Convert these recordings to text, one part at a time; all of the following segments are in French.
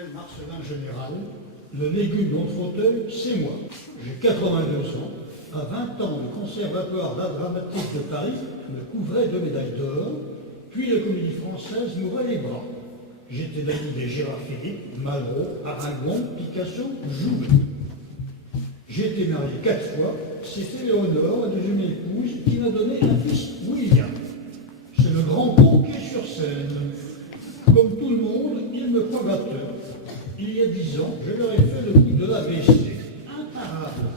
m'appelle Marcelin Général. Le légume dans le fauteuil, c'est moi. J'ai 82 ans. À 20 ans, le Conservatoire d'art dramatique de Paris me couvrait de médailles d'or. Puis la Comédie Française m'ouvrait les bras. J'étais l'ami des Gérard Philippe, Malraux, Aragon, Picasso, Jouvet. J'ai été marié 4 fois. C'est Éléonore, la deuxième épouse, qui m'a donné un fils, William. C'est le grand con qui est sur scène. Comme tout le monde, il me croit batteur. Il y a 10 ans, je leur ai fait le coup de l'AVC. Imparable.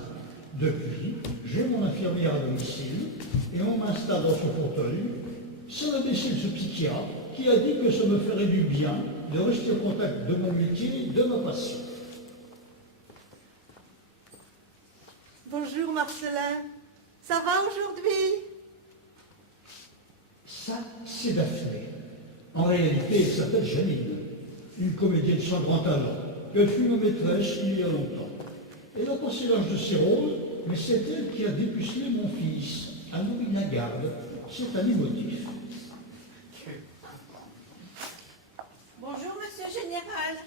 Depuis, j'ai mon infirmière à domicile et on m'installe dans son fauteuil. C'est l'imbécile, ce psychiatre, qui a dit que ça me ferait du bien de rester au contact de mon métier et de ma passion. Bonjour Marcelin, ça va aujourd'hui? Ça, c'est Daphné. En réalité, elle s'appelle Janine, une comédienne sans grand talent, que fut ma maîtresse il y a longtemps. Elle a passé l'âge de ses rôles, mais c'est elle qui a dépucelé mon fils, Louis Lagarde. C'est un émotif. Bonjour Monsieur Général,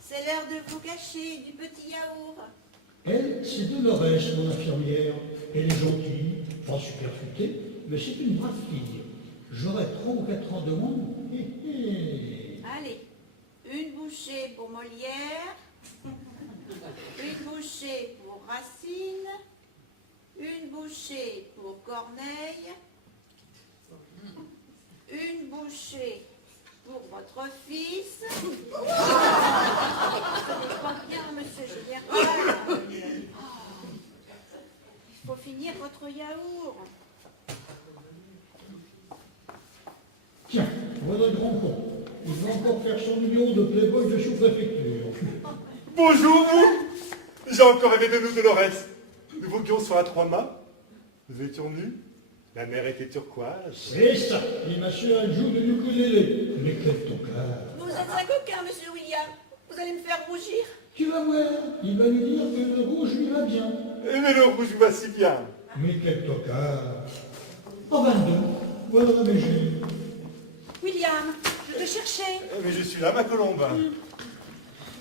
c'est l'heure de vous cacher du petit yaourt. Elle, c'est Dolores, mon infirmière. Elle est gentille, pas super futée, mais c'est une brave fille. J'aurais 3 ou 4 ans de moins. Allez, une bouchée pour Molière, une bouchée pour Racine, une bouchée pour Corneille, une bouchée pour votre fils. Ce n'est pas bien, Monsieur Général. Il faut finir votre yaourt. Tiens, voilà le grand con. Il va encore faire son million de playboy de sous-préfecture. Bonjour, vous! J'ai encore rêvé de nous, Dolores. Nous voguions sur la 3-mâts. Nous étions nus. La mer était turquoise. C'est ça. Et ma soeur, elle joue de ukulélé. Mais quel tocard. Vous êtes un coquin, Monsieur William. Vous allez me faire rougir. Tu vas voir, il va lui dire que le rouge lui va bien. Mais le rouge va si bien. Mais quel tocard. En 22, voilà la magie. William, je te cherchais. Mais je suis là, ma colombe.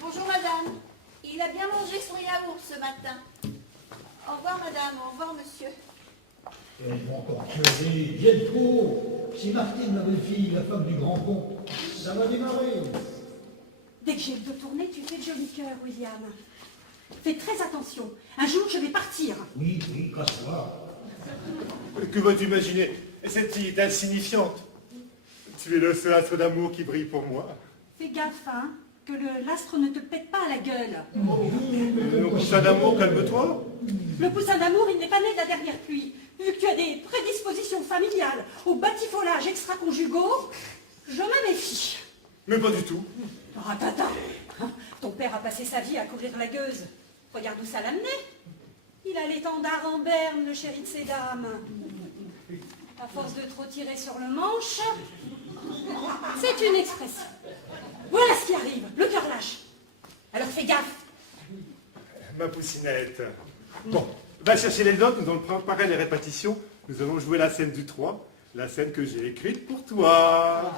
Bonjour madame. Il a bien mangé son yaourt ce matin. Au revoir madame, au revoir monsieur. Ils vont encore pleurer, bien trop. C'est Martine, ma belle-fille, la femme du grand con. Ça va démarrer. Dès que j'ai le dos tourné, tu fais de joli cœur, William. Fais très attention. Un jour, je vais partir. Oui, casse-toi. Que vas-tu imaginer? Cette fille est insignifiante. Tu es le seul astre d'amour qui brille pour moi. Fais gaffe, hein, que l'astre ne te pète pas à la gueule. Mon poussin d'amour, calme-toi. Le poussin d'amour, il n'est pas né de la dernière pluie. Vu que tu as des prédispositions familiales au batifolage extra-conjugaux, je me méfie. Mais pas du tout. Ah, tata, ton père a passé sa vie à courir la gueuse. Regarde où ça l'a mené. Il a l'étendard en berne, le chéri de ces dames. À force de trop tirer sur le manche, c'est une expression. Voilà ce qui arrive, le cœur lâche. Alors fais gaffe. Ma poussinette. Bon, va chercher les notes, nous allons préparer les répétitions. Nous allons jouer la scène du 3, la scène que j'ai écrite pour toi.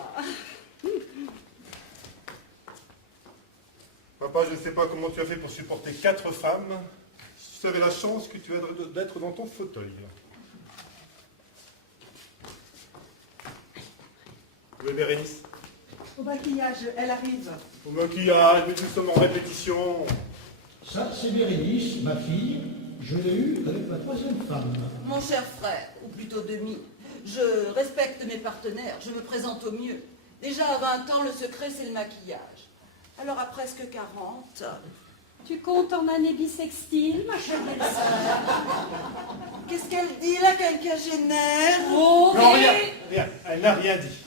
Papa, je ne sais pas comment tu as fait pour supporter 4 femmes. Si tu avais la chance que tu as d'être dans ton fauteuil. Où est Bérénice? Au maquillage, elle arrive. Au maquillage, mais nous sommes en répétition. Ça, c'est Bérénice, ma fille. Je l'ai eue avec ma 3e femme. Mon cher frère, ou plutôt demi, je respecte mes partenaires, je me présente au mieux. Déjà à 20 ans, le secret, c'est le maquillage. Alors à presque 40... Tu comptes en année bissextile, ma chère belle-sœur? Qu'est-ce qu'elle dit là, quinquagénaire? Oh, Non, mais... rien, elle n'a rien dit.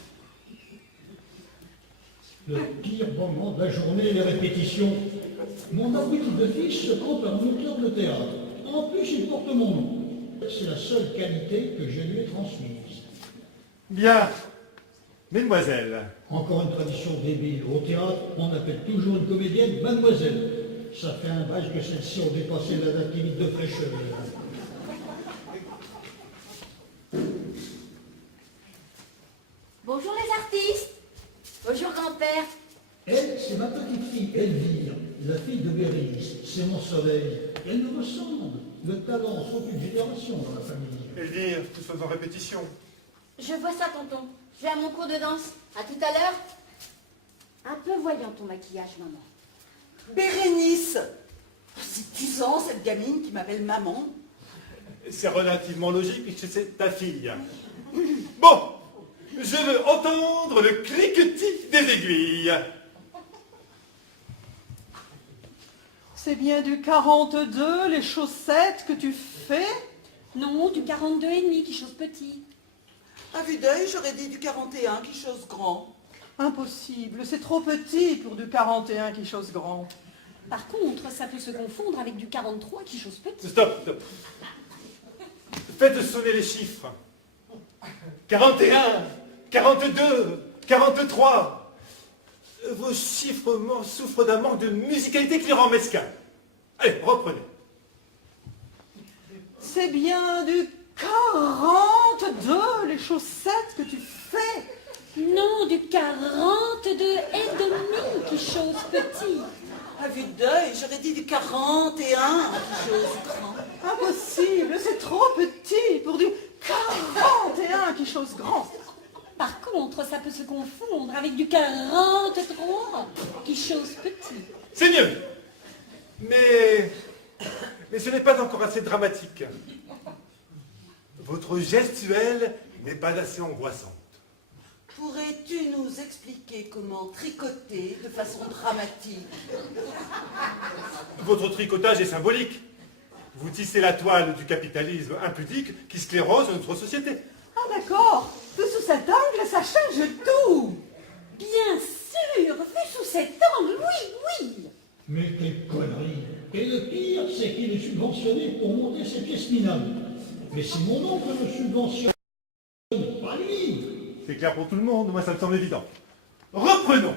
Le pire moment de la journée, les répétitions. Mon abruti de fils se prend par un auteur de théâtre. En plus, il porte mon nom. C'est la seule qualité que je lui ai transmise. Bien. Mesdemoiselles. Encore une tradition débile. Au théâtre, on appelle toujours une comédienne mademoiselle. Ça fait un bail que celles-ci ont dépassé la date limite de fraîcheur. Bonjour les artistes. Bonjour grand-père. Elle, c'est ma petite fille Elvire, la fille de Bérénice. C'est mon soleil. Elle me ressemble. Le talent saute une génération dans la famille. Elvire, tout soit en répétition. Je vois ça, tonton. Je vais à mon cours de danse. À tout à l'heure. Un peu voyant ton maquillage, maman. Bérénice, c'est 10 ans, cette gamine qui m'appelle maman. C'est relativement logique puisque c'est ta fille. Bon, je veux entendre le cliquetis des aiguilles. C'est bien du 42, les chaussettes que tu fais? Non, du 42 et demi qui chose petit. À vue d'œil, j'aurais dit du 41 qui chose grand. Impossible, c'est trop petit pour du 41 qui chose grand. Par contre, ça peut se confondre avec du 43 qui chose petit. Stop, stop. Faites sonner les chiffres. 41, 42, 43. Vos chiffres souffrent d'un manque de musicalité qui les rend mesquins. Allez, reprenez. C'est bien du 42, les chaussettes que tu fais? Non, du 42 et demi qui chose petit. À vue d'œil, j'aurais dit du 41 qui chose grand. Impossible, c'est trop petit pour du 41 qui chose grand. Par contre, ça peut se confondre avec du 43 qui chose petit. C'est mieux. Mais ce n'est pas encore assez dramatique. Votre gestuelle n'est pas assez angoissante. Pourrais-tu nous expliquer comment tricoter de façon dramatique? Votre tricotage est symbolique. Vous tissez la toile du capitalisme impudique qui sclérose notre société. Ah d'accord, vu sous cet angle, ça change tout. Bien sûr, vu sous cet angle, oui, oui. Mais quelle connerie! Et le pire, c'est qu'il est subventionné pour monter ses pièces minables. Mais c'est mon oncle le subventionne, pas lui! C'est clair pour tout le monde, moi ça me semble évident. Reprenons.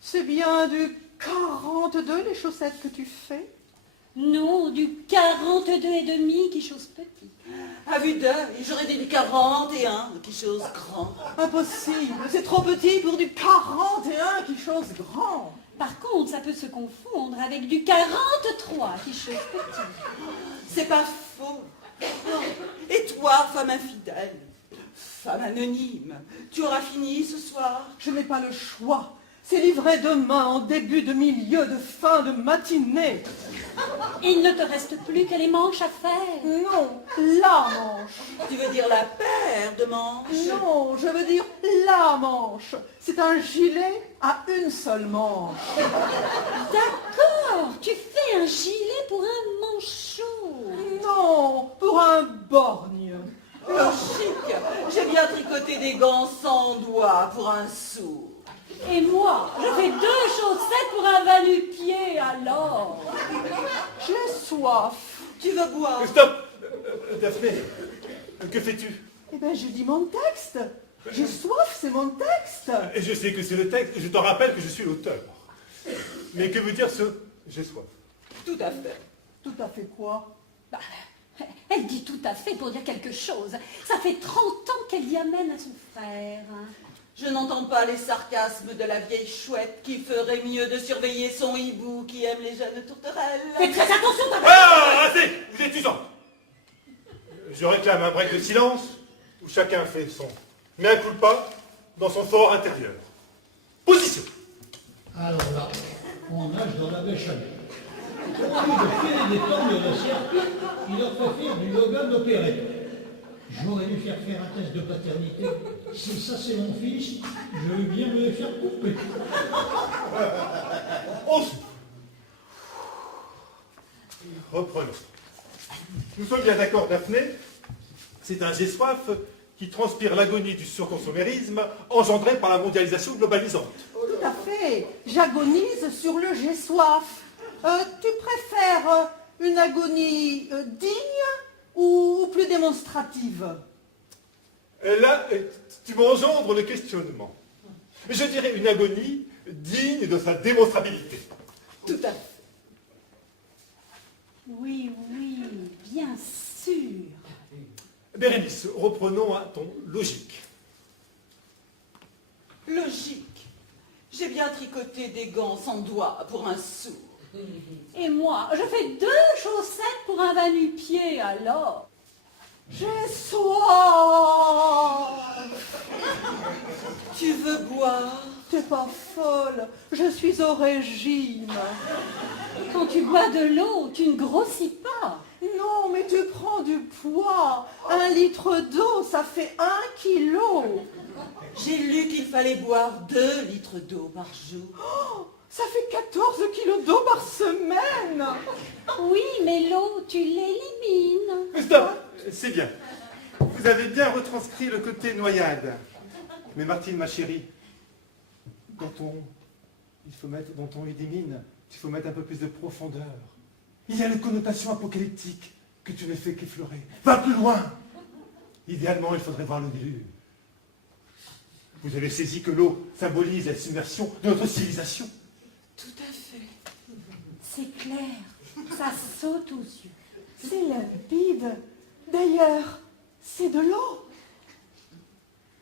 C'est bien du 42 les chaussettes que tu fais? Non, du 42 et demi qui chose petit. À vue d'œil, j'aurais dit du 41 qui chose grand. Impossible, c'est trop petit pour du 41 qui chose grand. Par contre, ça peut se confondre avec du 43 qui chose petit. C'est pas faux. Et toi, femme infidèle, femme anonyme, tu auras fini ce soir? Je n'ai pas le choix. C'est livré demain en début de milieu de fin de matinée. Il ne te reste plus que les manches à faire. Non, la manche. Tu veux dire la paire de manches? Non, je veux dire la manche. C'est un gilet à une seule manche. D'accord, tu fais un gilet pour un manchot. Non, pour un borgne. Logique, j'ai bien tricoté des gants sans doigts pour un sourd. Et moi, je fais 2 chaussettes pour un va-nu-pied, alors. J'ai soif. Tu veux boire? Stop. Daphné, que fais-tu? Eh bien, je dis mon texte. J'ai soif, c'est mon texte. Je sais que c'est le texte, je t'en rappelle que je suis l'auteur. Mais que veut dire ce « j'ai soif » ? Tout à fait. Tout à fait quoi? Bah, elle dit tout à fait pour dire quelque chose. Ça fait 30 ans qu'elle y amène à son frère. Je n'entends pas les sarcasmes de la vieille chouette qui ferait mieux de surveiller son hibou qui aime les jeunes tourterelles. Fais très attention, ta Ah, assez! Vous êtes usant. Je réclame un break de silence où chacun fait son mea culpa dans son fort intérieur. Position. Alors là, on nage dans la béchamel. Au lieu de filer des tonnes de la serpille, il leur fait faire du yoga d'opérette. J'aurais dû faire un test de paternité. Si ça c'est mon fils, je veux bien me le faire couper. On souffle. Reprenons. Nous sommes bien d'accord, Daphné. C'est un j'ai soif qui transpire l'agonie du surconsommérisme engendré par la mondialisation globalisante. Tout à fait. J'agonise sur le j'ai soif. Tu préfères une agonie digne ou plus démonstrative? Là, tu m'engendres le questionnement. Je dirais une agonie digne de sa démonstrabilité. Tout à fait. Oui, oui, bien sûr. Bérénice, reprenons un ton logique. Logique. J'ai bien tricoté des gants sans doigts pour un sourd. Et moi, je fais 2 chaussettes pour un va-nu-pied, alors. J'ai soif. Tu veux boire? T'es pas folle, je suis au régime. Quand tu bois de l'eau, tu ne grossis pas. Non, mais tu prends du poids. 1 litre d'eau, ça fait 1 kilo. J'ai lu qu'il fallait boire 2 litres d'eau par jour. Oh, ça fait 14 kilos d'eau par semaine. Oui, mais l'eau, tu l'élimines. Stop, c'est bien. Vous avez bien retranscrit le côté noyade. Mais Martine, ma chérie, dans ton élimine, il faut mettre un peu plus de profondeur. Il y a une connotation apocalyptique que tu ne fais qu'effleurer. Va plus loin. Idéalement, il faudrait voir le déluge. Vous avez saisi que l'eau symbolise la submersion de notre civilisation. Tout à fait. C'est clair, ça saute aux yeux. C'est limpide. D'ailleurs, c'est de l'eau.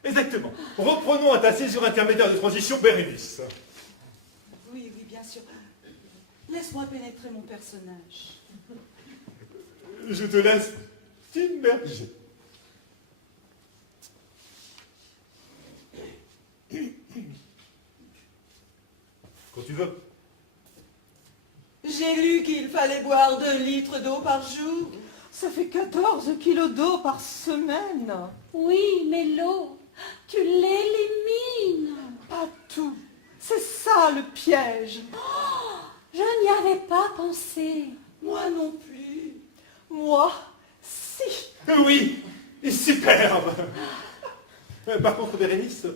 Exactement. Reprenons à ta césure intermédiaire de transition, Bérénice. Oui, oui, bien sûr. Laisse-moi pénétrer mon personnage. Je te laisse t'immerger. Quand tu veux. J'ai lu qu'il fallait boire 2 litres d'eau par jour. Ça fait 14 kilos d'eau par semaine. Oui, mais l'eau, tu l'élimines. Pas tout. C'est ça le piège. Je n'y avais pas pensé. Moi non plus. Moi, si. Oui, superbe. Par contre, Bérénice,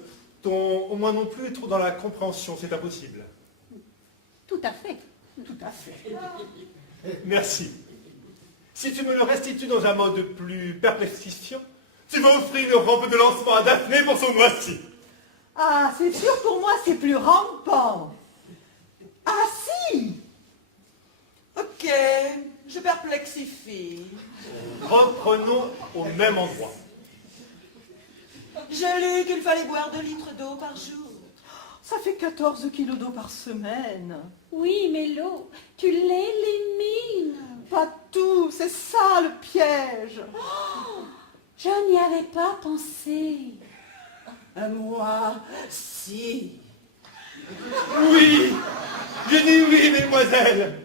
ton au moins non plus est trop dans la compréhension, c'est impossible. Tout à fait. Tout à fait. Merci. Si tu me le restitues dans un mode plus perplexifiant, tu vas offrir une rampe de lancement à Daphné pour son mois-ci. Ah, c'est sûr, pour moi, c'est plus rampant. Ah, si. Ok, je perplexifie. Reprenons au même endroit. J'ai lu qu'il fallait boire 2 litres d'eau par jour. Ça fait 14 kilos d'eau par semaine. Oui, mais l'eau, tu l'élimines. Pas tout, c'est ça le piège. Je n'y avais pas pensé. Moi, si. Oui, je dis oui, mesdemoiselles.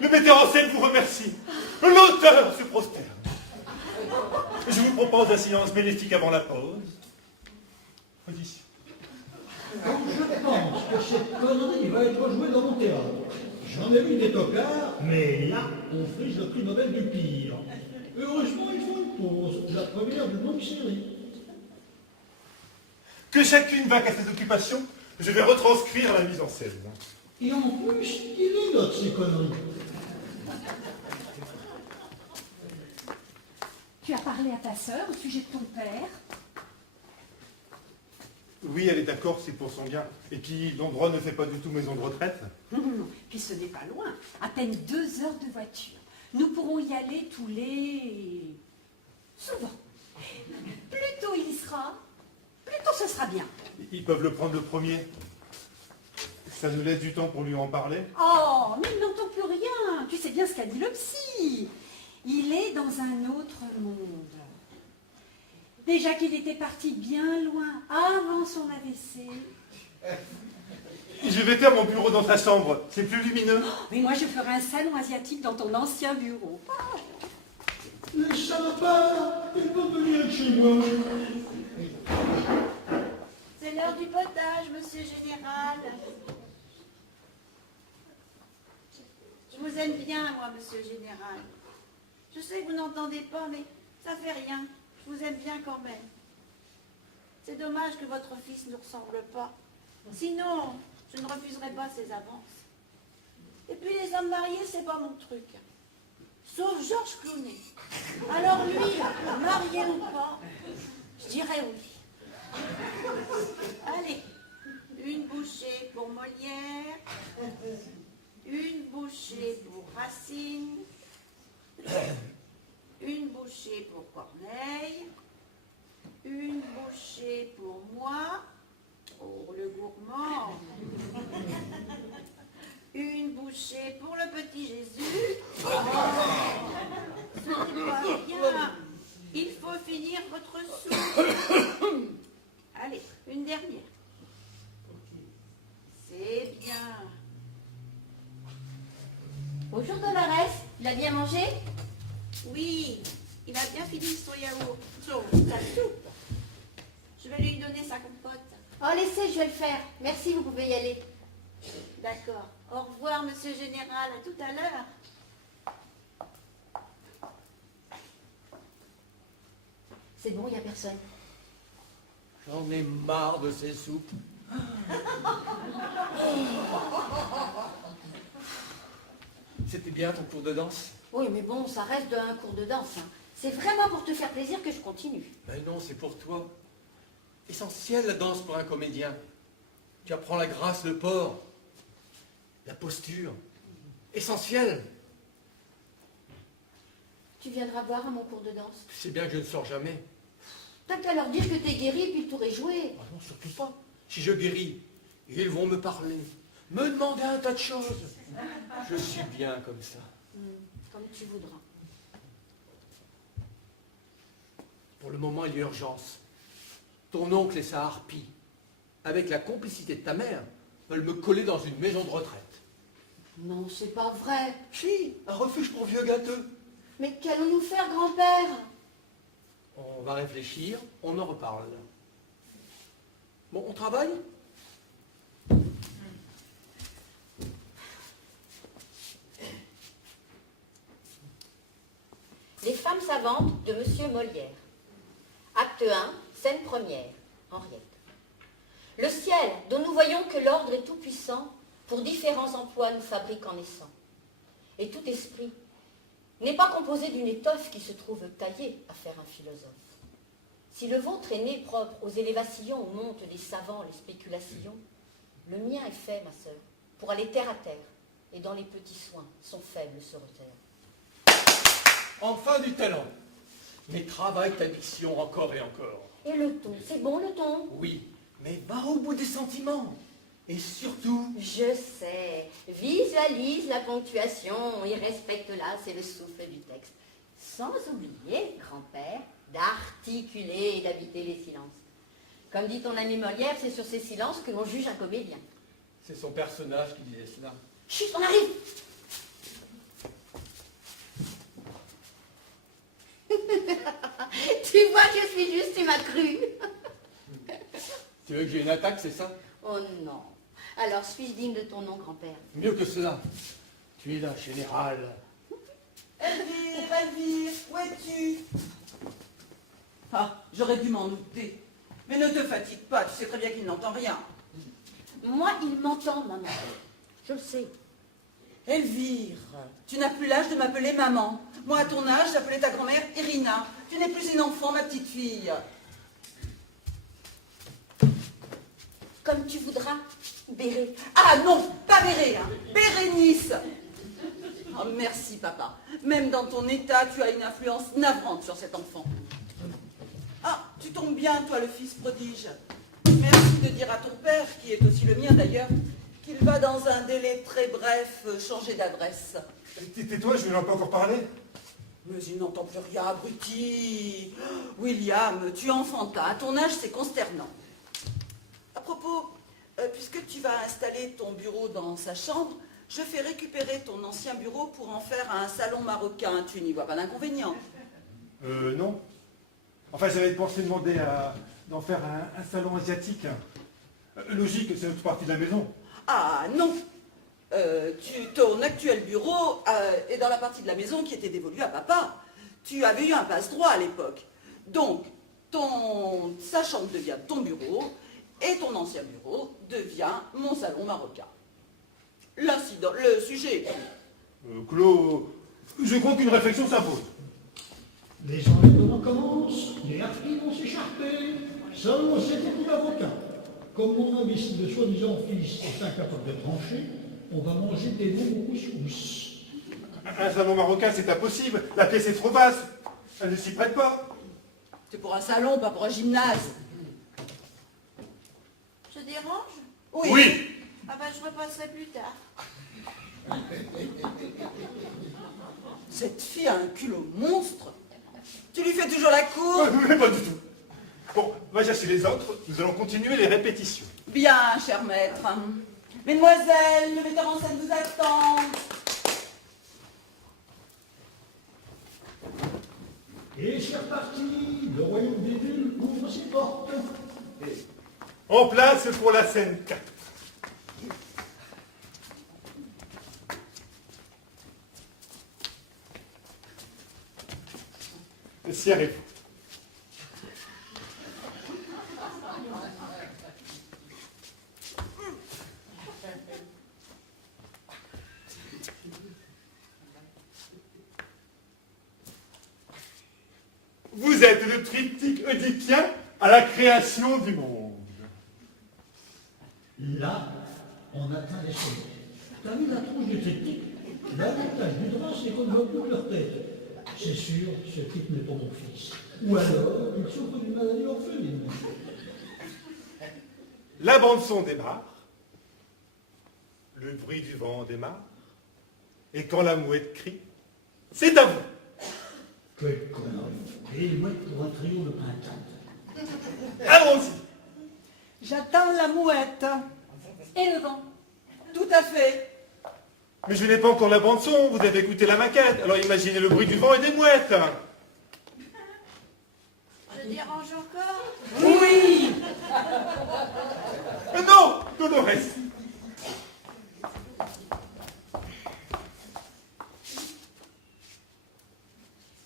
Le metteur en scène vous remercie. L'auteur se prosterne. Je vous propose un silence bénéfique avant la pause. Audition. Je pense que cette connerie va être jouée dans mon théâtre. J'en ai vu des tocards, mais là, on frise le prix Nobel du pire. Heureusement, ils font une pause, la première d'une longue série. Que chacune va qu'à ses occupations, je vais retranscrire la mise en scène. Et en plus, il les note, ces conneries. Tu as parlé à ta sœur au sujet de ton père. Oui, elle est d'accord, c'est pour son bien. Et puis, l'endroit ne fait pas du tout maison de retraite. Puis ce n'est pas loin, à peine 2 heures de voiture. Nous pourrons y aller tous les... souvent. Plus tôt il y sera, plus tôt ce sera bien. Ils peuvent le prendre le premier. Ça nous laisse du temps pour lui en parler. Oh, mais il n'entend plus rien. Tu sais bien ce qu'a dit le psy. Il est dans un autre monde. Déjà qu'il était parti bien loin avant son AVC. Je vais faire mon bureau dans ta chambre. C'est plus lumineux. Mais moi, je ferai un salon asiatique dans ton ancien bureau. Les salopards, ils peuvent venir chez moi. C'est l'heure du potage, monsieur Général. Je vous aime bien, moi, monsieur Général. Je sais que vous n'entendez pas, mais ça fait rien. Je vous aime bien quand même. C'est dommage que votre fils ne ressemble pas. Sinon, je ne refuserais pas ses avances. Et puis les hommes mariés, c'est pas mon truc. Sauf Georges Clooney. Alors lui, marié ou pas, je dirais oui. Allez, une bouchée pour Molière, une bouchée pour Racine, une bouchée pour Corneille, une bouchée pour moi. Oh, Ce n'est pas bien. Il faut finir votre soupe. Allez, une dernière. C'est bien. Bonjour Dolores, il a bien mangé? Oui, il a bien fini son yaourt, sa soupe. Je vais lui donner sa compote. Oh laissez, je vais le faire. Merci, vous pouvez y aller. D'accord. Au revoir, monsieur le général. À tout à l'heure. C'est bon, il n'y a personne. J'en ai marre de ces soupes. C'était bien ton cours de danse? Oui, mais bon, ça reste un cours de danse. Hein. C'est vraiment pour te faire plaisir que je continue. Ben non, c'est pour toi. Essentiel la danse pour un comédien. Tu apprends la grâce, le port, la posture. Essentiel. Tu viendras voir à mon cours de danse. Tu sais bien que je ne sors jamais. T'as qu'à leur dire que t'es guéri puis le tour est joué. Ah non, surtout pas. Si je guéris, ils vont me parler, me demander un tas de choses. Je suis bien comme ça. Comme tu voudras. Pour le moment, il y a urgence. Ton oncle et sa harpie, avec la complicité de ta mère, veulent me coller dans une maison de retraite. Non, c'est pas vrai. Si, un refuge pour vieux gâteux. Mais qu'allons-nous faire, grand-père? On va réfléchir, on en reparle. Bon, on travaille? Les femmes savantes de Monsieur Molière. Acte 1, scène première, Henriette. Le ciel, dont nous voyons que l'ordre est tout-puissant, pour différents emplois nous fabrique en naissant. Et tout esprit n'est pas composé d'une étoffe qui se trouve taillée à faire un philosophe. Si le vôtre est né propre aux élévations où montent les savants, les spéculations, le mien est fait, ma sœur, pour aller terre à terre, et dans les petits soins, son faible se reterre. Enfin du talent. Mais travaille ta diction encore et encore. Et le ton, c'est bon le ton? Oui, mais va au bout des sentiments. Et surtout... Je sais, visualise la ponctuation et respecte-la, c'est le souffle du texte. Sans oublier, grand-père, d'articuler et d'habiter les silences. Comme dit ton ami Molière, c'est sur ces silences que l'on juge un comédien. C'est son personnage qui disait cela. Chut, on arrive! Tu vois, je suis juste, tu m'as cru. Tu veux que j'ai une attaque, c'est ça? Oh non. Alors, suis-je digne de ton nom, grand-père? Mieux que cela. Tu es un général. Elvire, où es-tu? Ah, j'aurais dû m'en douter. Mais ne te fatigue pas, tu sais très bien qu'il n'entend rien. Moi, il m'entend, maman. Je le sais. Elvire, tu n'as plus l'âge de m'appeler maman. Moi, à ton âge, j'appelais ta grand-mère Irina. Tu n'es plus une enfant, ma petite fille. Comme tu voudras, Béré. Ah non, pas Béré, hein. Bérénice. Oh, merci, papa. Même dans ton état, tu as une influence navrante sur cet enfant. Ah, tu tombes bien, toi, le fils prodige. Merci de dire à ton père, qui est aussi le mien d'ailleurs, qu'il va dans un délai très bref changer d'adresse. Tais-toi, je ne lui en ai pas encore parlé. Mais il n'entend plus rien, abruti. William, tu enfantas. À ton âge, c'est consternant. À propos, puisque tu vas installer ton bureau dans sa chambre, je fais récupérer ton ancien bureau pour en faire un salon marocain. Tu n'y vois pas d'inconvénient? Non. Enfin, j'avais pensé demander d'en faire un salon asiatique. Logique, c'est notre partie de la maison. Ah non. Ton actuel bureau est dans la partie de la maison qui était dévolue à papa. Tu avais eu un passe-droit à l'époque. Donc, sa chambre devient ton bureau et ton ancien bureau devient mon salon marocain. Le sujet est clos. Claude, je crois qu'une réflexion s'impose. Les enlèvements commencent, les harpies vont s'écharper. Seulement, c'était pour l'avocat. Comme mon imbécile de soi-disant fils est incapable de trancher, on va manger des mots au couscous. Un salon marocain, c'est impossible. La pièce est trop basse. Elle ne s'y prête pas. C'est pour un salon, pas pour un gymnase. Je dérange? Oui. Ah ben, je repasserai plus tard. Cette fille a un culot monstre. Tu lui fais toujours la cour? Mais pas du tout. Bon, va chercher les autres, nous allons continuer les répétitions. Bien, cher maître. Mesdemoiselles, le metteur en scène vous attend. Et c'est reparti, le royaume des nuls ouvre ses portes. En place pour la scène 4. Serrez-vous. Vous êtes le triptyque oedipien à la création du monde. Là, on atteint les sommets. T'as vu la tronche du triptyque? L'avantage du drap, c'est qu'on ne voit plus leur tête. C'est sûr, ce type n'est pas mon fils. Ou alors, il souffre d'une maladie orpheline. La bande-son démarre. Le bruit du vent démarre. Et quand la mouette crie, c'est à vous. Quelle connerie. Et une mouette pour un trio de printemps. Allons-y. J'attends la mouette. Et le vent. Tout à fait. Mais je n'ai pas encore la bande-son, vous avez écouté la maquette, alors imaginez le bruit du vent et des mouettes. Je dérange encore? Oui. Non, Dolores.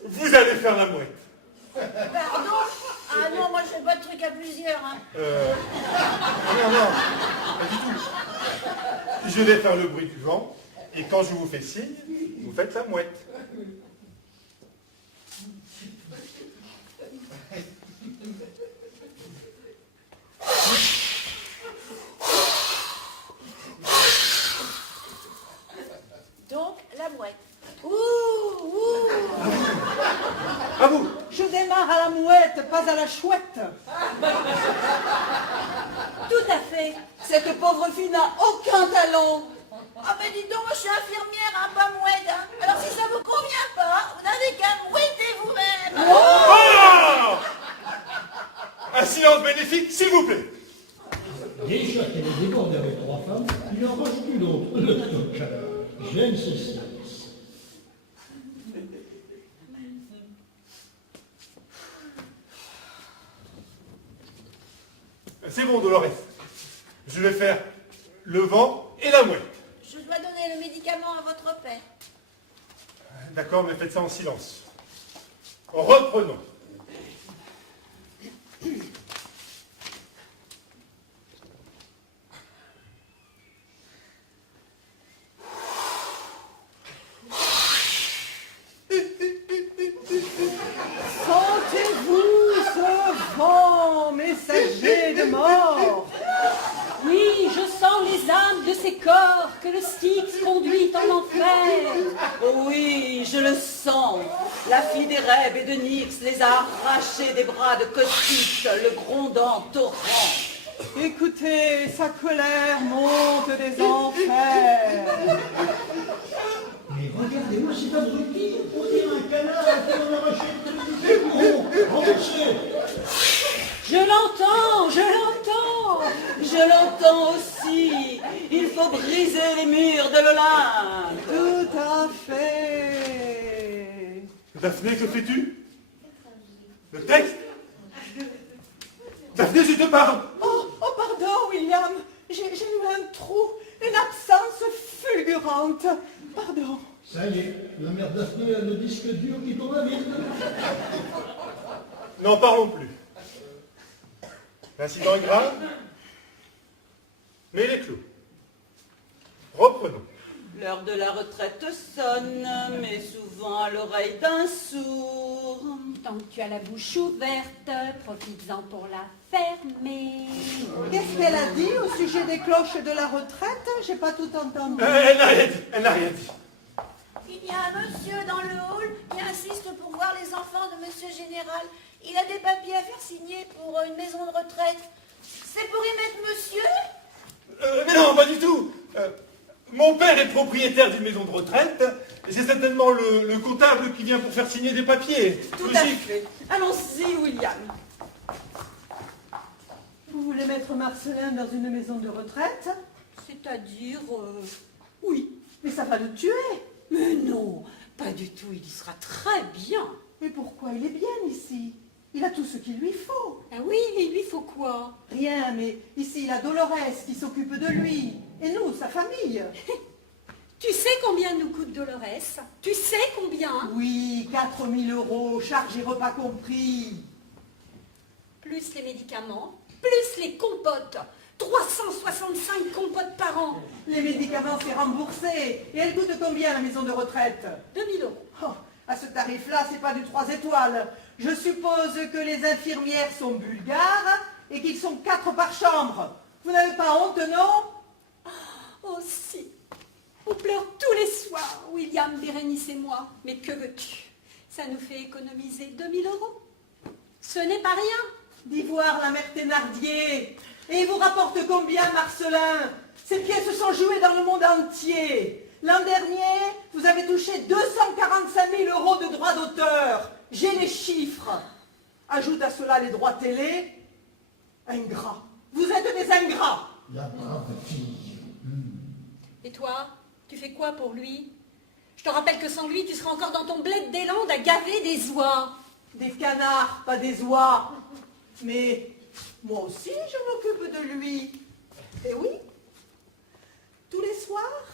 Vous allez faire la mouette. Pardon? Ah non, moi je fais pas de trucs à plusieurs. Hein. Non, pas du tout. Je vais faire le bruit du vent, et quand je vous fais signe, vous faites la mouette. Donc, la mouette. Ouh, ouh. À vous. Je démarre à la mouette, pas à la chouette. Tout à fait. Cette pauvre fille n'a aucun talent. Ah ben dites donc, moi je suis infirmière, hein, pas mouette. Hein. Alors si ça vous convient pas, vous n'avez qu'à mouetter vous-même. Oh! Un silence bénéfique, s'il vous plaît. Déjà qu'elle est débordée avec 3 femmes, il en reste une autre, le tocard. J'aime ce silence. C'est bon, Dolores. Je vais faire le vent et la mouette. Je dois donner le médicament à votre père. D'accord, mais faites ça en silence. Reprenons. Sentez-vous ce vent, messager de mort? Oui, je sens les âmes de ces corps que le Styx conduit en enfer. Oh oui, je le sens. La fille des rêves et de Nyx les a arrachés des bras de Cocyte, le grondant torrent. Écoutez, sa colère monte des enfers. Mais regardez-moi cet abruti, on dirait un canard qui en arrachait des bourreaux. Remboursez. Je l'entends, je l'entends. Je l'entends aussi. Il faut briser les murs de l'Olympe. Tout à fait. Daphné, que fais-tu? Le texte? Daphné, je te parle. Oh, pardon, William. J'ai eu un trou, une absence fulgurante. Pardon. Ça y est, la mère Daphné a le disque dur qui tourne à vide. N'en parlons plus. L'incident est grave, mais il est clos. Reprenons. L'heure de la retraite sonne, mais souvent à l'oreille d'un sourd. Tant que tu as la bouche ouverte, profites-en pour la fermer. Qu'est-ce qu'elle a dit au sujet des cloches de la retraite? J'ai pas tout entendu. Elle n'a rien dit, elle n'a rien dit. Il y a un monsieur dans le hall qui insiste pour voir les enfants de monsieur Général. Il a des papiers à faire signer pour une maison de retraite. C'est pour y mettre monsieur? Mais non, pas du tout. Mon père est propriétaire d'une maison de retraite Et c'est certainement le comptable qui vient pour faire signer des papiers. Tout à Logique. fait. Allons-y, William. Vous voulez mettre Marcelin dans une maison de retraite? C'est-à-dire, Oui, mais ça va le tuer. mais non, pas du tout, il y sera très bien. Mais pourquoi il est bien ici? Il a tout ce qu'il lui faut. Ah oui, et il lui faut quoi? Rien, mais ici il a Dolores qui s'occupe de lui. Et nous, sa famille. Tu sais combien nous coûte Dolores? Tu sais combien? Oui, 4 000 €, charges et repas compris. Plus les médicaments, plus les compotes. 365 compotes par an. Les médicaments, c'est remboursé. Et elle coûte combien la maison de retraite? 2000 €. Oh, à ce tarif-là, c'est pas du 3 étoiles. Je suppose que les infirmières sont bulgares et qu'ils sont 4 par chambre. Vous n'avez pas honte, non? Oh si, on pleure tous les soirs, William, Bérénice et moi. Mais que veux-tu? Ça nous fait économiser 2000 €. Ce n'est pas rien. D'Ivoire, la mère Thénardier. Et il vous rapporte combien, Marcelin? Ces pièces sont jouées dans le monde entier. L'an dernier, vous avez touché 245 000 € de droits d'auteur. J'ai les chiffres. Ajoute à cela les droits télé. Ingrats. Vous êtes des ingrats. La brave fille. Et toi, tu fais quoi pour lui? Je te rappelle que sans lui, tu seras encore dans ton bled des Landes à gaver des oies. Des canards, pas des oies. Mais moi aussi, je m'occupe de lui. Et oui, tous les soirs,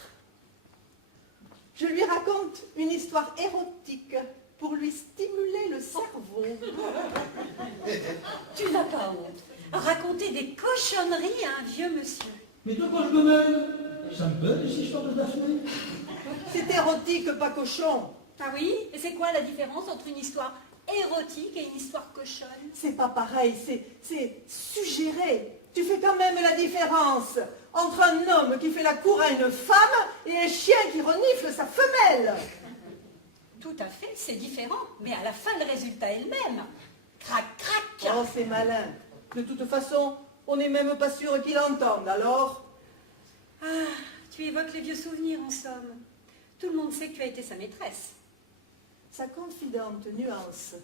je lui raconte une histoire érotique pour lui stimuler le cerveau. Tu n'as pas honte. Raconter des cochonneries à un vieux monsieur. Mais de quoi je me mêle? Ça me plaît, ces histoires de Daphné. C'est érotique, pas cochon. Ah oui? Et c'est quoi la différence entre une histoire érotique et une histoire cochonne? C'est pas pareil, c'est suggéré. Tu fais quand même la différence entre un homme qui fait la cour à une femme et un chien qui renifle sa femelle. Tout à fait, c'est différent. Mais à la fin, le résultat est le même. Crac, crac. Oh, c'est malin. De toute façon, on n'est même pas sûr qu'il entende, alors... Ah, tu évoques les vieux souvenirs, en somme. Tout le monde sait que tu as été sa maîtresse. Sa confidente nuance.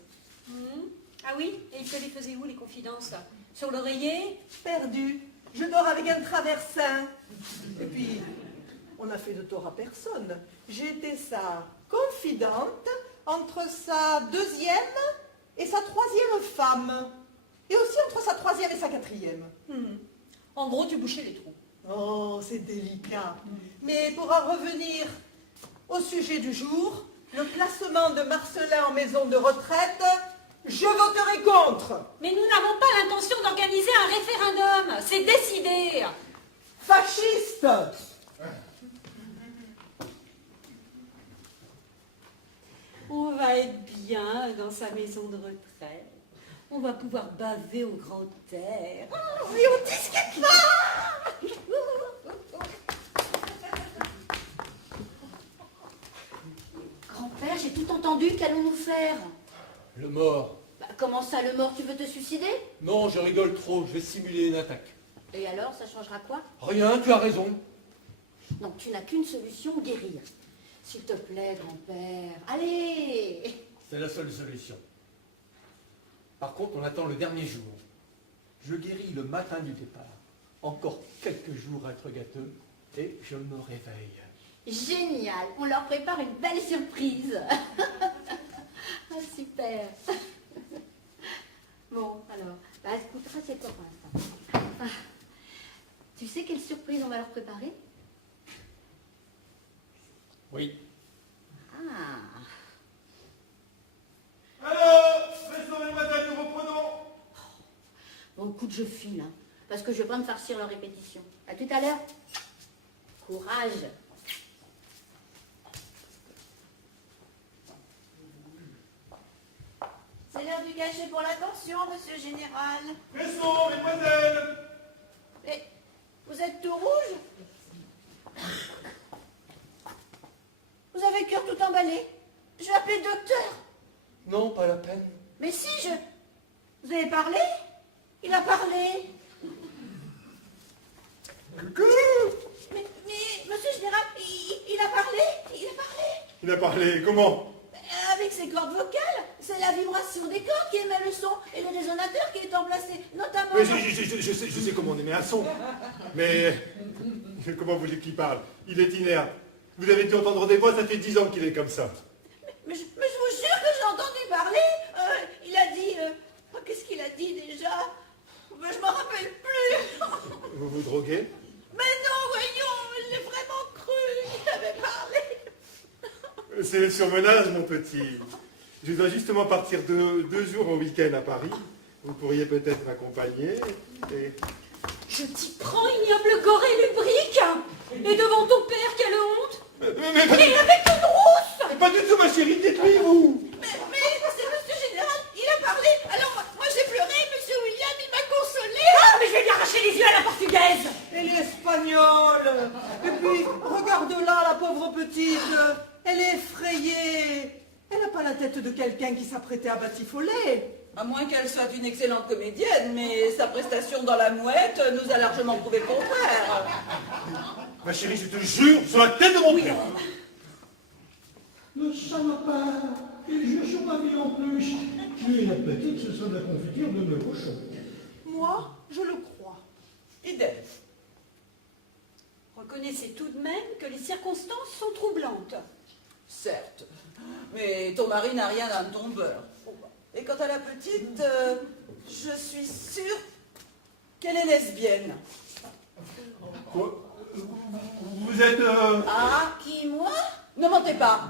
Ah oui? Et il te les faisait où, les confidences? Sur l'oreiller? Perdu. Je dors avec un traversin. Et puis, on n'a fait de tort à personne. J'ai été sa confidente entre sa deuxième et sa troisième femme. Et aussi entre sa troisième et sa quatrième. En gros, tu bouchais les trous. Oh, c'est délicat. Mais pour en revenir au sujet du jour, le placement de Marcelin en maison de retraite, je voterai contre. Mais nous n'avons pas l'intention d'organiser un référendum. C'est décidé. Fasciste. On va être bien dans sa maison de retraite. On va pouvoir baver au grand air. Oui, on discute pas. Grand-père, j'ai tout entendu, qu'allons-nous faire? Le mort. Bah, comment ça, le mort, tu veux te suicider? Non, je rigole trop, je vais simuler une attaque. Et alors, ça changera quoi? Rien, tu as raison. Non, tu n'as qu'une solution, guérir. S'il te plaît, grand-père, allez! C'est la seule solution. Par contre, on attend le dernier jour. Je guéris le matin du départ. Encore quelques jours à être gâteux et je me réveille. Génial, on leur prépare une belle surprise. Ah, super. Bon, alors, bah, écoute, rassieds-toi pour l'instant. Ah, tu sais quelle surprise on va leur préparer? Oui. Ah, Alors, restons mademoiselle, nous reprenons. bon, écoute, je file, hein, parce que je vais pas me farcir leur répétition. À tout à l'heure. Courage. C'est l'heure du cachet pour l'attention, monsieur le général. Restons, mesdemoiselles. Mais vous êtes tout rouge? Vous avez le cœur tout emballé. Je vais appeler le docteur. Non, pas la peine. Mais si, Vous avez parlé? Il a parlé. Mais monsieur le général, il a parlé? Il a parlé? Il a parlé comment? Avec ses cordes vocales, c'est la vibration des cordes qui émet le son et le résonateur qui est emplacé, notamment... Mais je sais comment on émet un son. Mais comment voulez-vous qu'il parle? Il est inerte. Vous avez dû entendre des voix, ça fait 10 ans qu'il est comme ça. Mais je vous jure que j'ai entendu parler. Il a dit... qu'est-ce qu'il a dit déjà? Je m'en rappelle plus. Vous vous droguez? Mais non, voyons, j'ai vraiment cru qu'il avait parlé. C'est le surmenage, mon petit. Je dois justement partir 2 jours au week-end à Paris. Vous pourriez peut-être m'accompagner. Et... Je t'y prends, ignoble goré lubrique. Et devant ton père, quelle honte. Mais Et avec une rousse. mais pas du tout, ma chérie, dites-lui, vous. Mais c'est monsieur général, il a parlé. Alors moi j'ai pleuré, monsieur William, il m'a consolé. Ah, mais je vais lui arracher les yeux à la portugaise. Elle est espagnole. Et puis, regarde-la, la pauvre petite. Elle est effrayée. Elle n'a pas la tête de quelqu'un qui s'apprêtait à batifoler. À moins qu'elle soit une excellente comédienne, mais sa prestation dans La Mouette nous a largement prouvé le contraire. Ma chérie, je te jure, sur la tête de mon père. Le salopard, il jure sur ma vie en plus. Lui, la petite, ce sera de la confiture de nos cochons. Moi, je le crois. Idem. Reconnaissez tout de même que les circonstances sont troublantes. Certes, mais ton mari n'a rien d'un tombeur. Et quant à la petite, je suis sûre qu'elle est lesbienne. Quoi? Vous êtes... Ah, Qui, moi? ne mentez pas.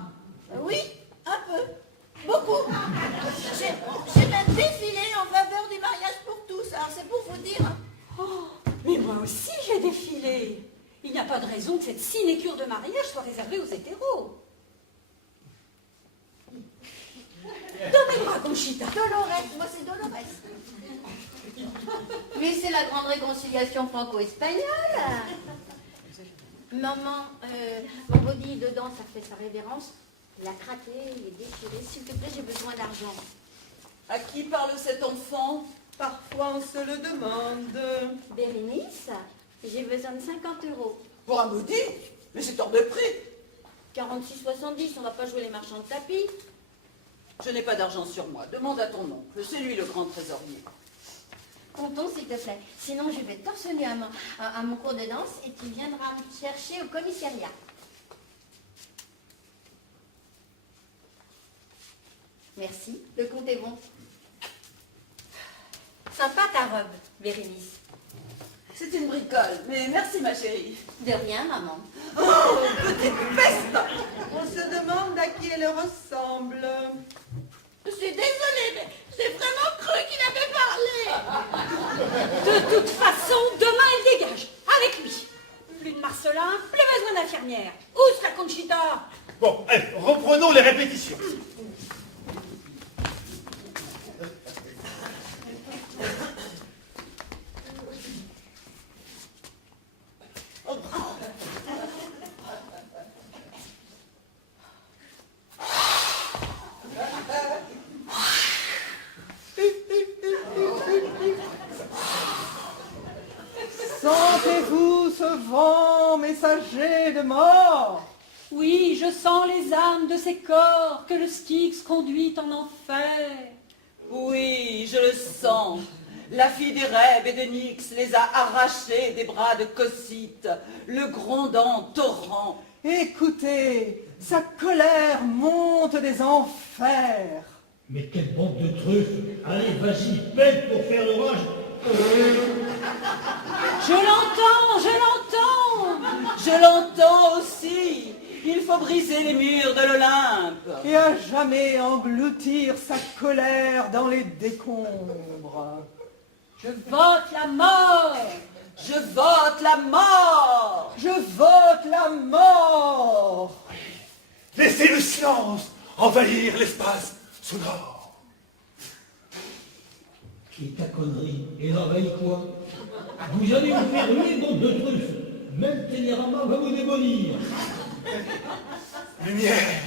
Oui, un peu. Beaucoup. J'ai même défilé en faveur du mariage pour tous. Alors c'est pour vous dire. Oh, mais moi aussi j'ai défilé. Il n'y a pas de raison que cette sinécure de mariage soit réservée aux hétéros. Donnez-moi, Conchita. Dolores, moi c'est Dolores. Oui, c'est la grande réconciliation franco-espagnole. Maman, mon body dedans, ça fait sa révérence. Il a craqué, il est déchiré. S'il te plaît, j'ai besoin d'argent. À qui parle cet enfant? Parfois, on se le demande. Bérénice, j'ai besoin de 50 €. Pour un body? Mais c'est hors de prix. 46,70, on va pas jouer les marchands de tapis. Je n'ai pas d'argent sur moi. Demande à ton oncle. C'est lui le grand trésorier. Comptons, s'il te plaît. Sinon, je vais torse nu à mon cours de danse et tu viendras me chercher au commissariat. Merci, le compte est bon. Sympa ta robe, Bérénice. C'est une bricole, mais merci ma chérie. De rien, maman. Oh, petite peste! On se demande à qui elle ressemble. Je suis désolée, mais j'ai vraiment cru qu'il avait parlé. De toute façon, demain elle dégage. Avec lui. Plus de Marcelin, plus besoin d'infirmière. Où sera Conchita? Bon, allez, reprenons les répétitions. Sentez-vous ce vent messager de mort? Oui, je sens les âmes de ces corps que le Styx conduit en enfer. Oui, je le sens. La fille des Rêves et de Nyx les a arrachés des bras de Cocyte, le grondant torrent. Écoutez, sa colère monte des enfers. Mais quelle bande de trucs! Allez, vas-y, pète pour faire l'orage! Je l'entends, je l'entends. Je l'entends aussi. Il faut briser les murs de l'Olympe. Et à jamais engloutir sa colère dans les décombres. Je vote la mort. Je vote la mort. Je vote la mort. Laissez le silence envahir l'espace sonore. Et ta connerie, et l'envahit quoi? Vous allez vous faire ruer, bande de truffes! Même Télérama va vous démolir! Lumière.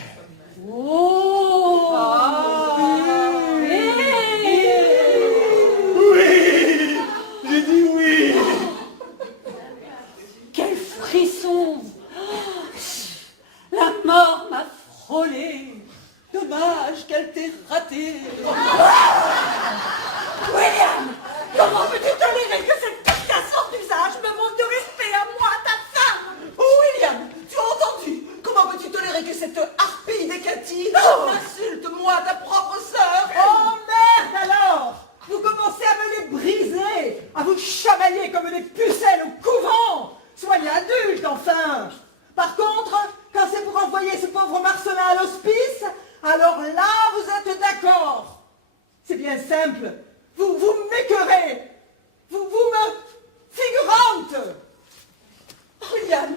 Oh. Oui, j'ai dit oui. Quel frisson. La mort m'a frôlé. bien. Par contre, quand c'est pour envoyer ce pauvre Marcelin à l'hospice, alors là, vous êtes d'accord. C'est bien simple. Vous m'écœurez. Vous me figurante. William,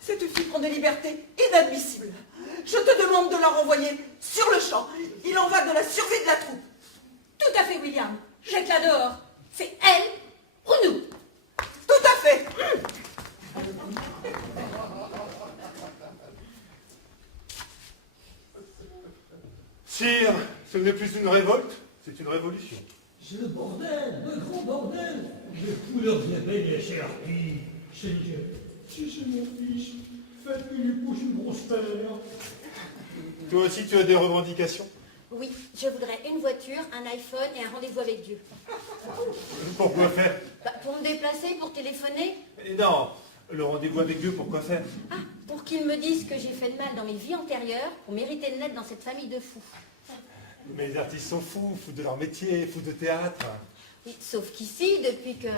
cette fille prend des libertés inadmissibles. Je te demande de la renvoyer sur le champ. Il en va de la survie de la troupe. Tout à fait, William. Jette-la dehors. C'est elle ou nous. Tout à fait. Sire, ce n'est plus une révolte, c'est une révolution. C'est le bordel, le grand bordel. Les couleurs épais et les harpies. Seigneur, si c'est mon fils, faites-lui pousse une grosse paire. Toi aussi, tu as des revendications? Oui, je voudrais une voiture, un iPhone et un rendez-vous avec Dieu. Pourquoi faire? Bah, pour me déplacer, pour téléphoner. Et non, le rendez-vous avec Dieu, pourquoi faire? Ah, pour qu'il me dise que j'ai fait de mal dans mes vies antérieures, pour mériter de naître dans cette famille de fous. Mais les artistes sont fous, fous de leur métier, fous de théâtre. Oui, sauf qu'ici, depuis que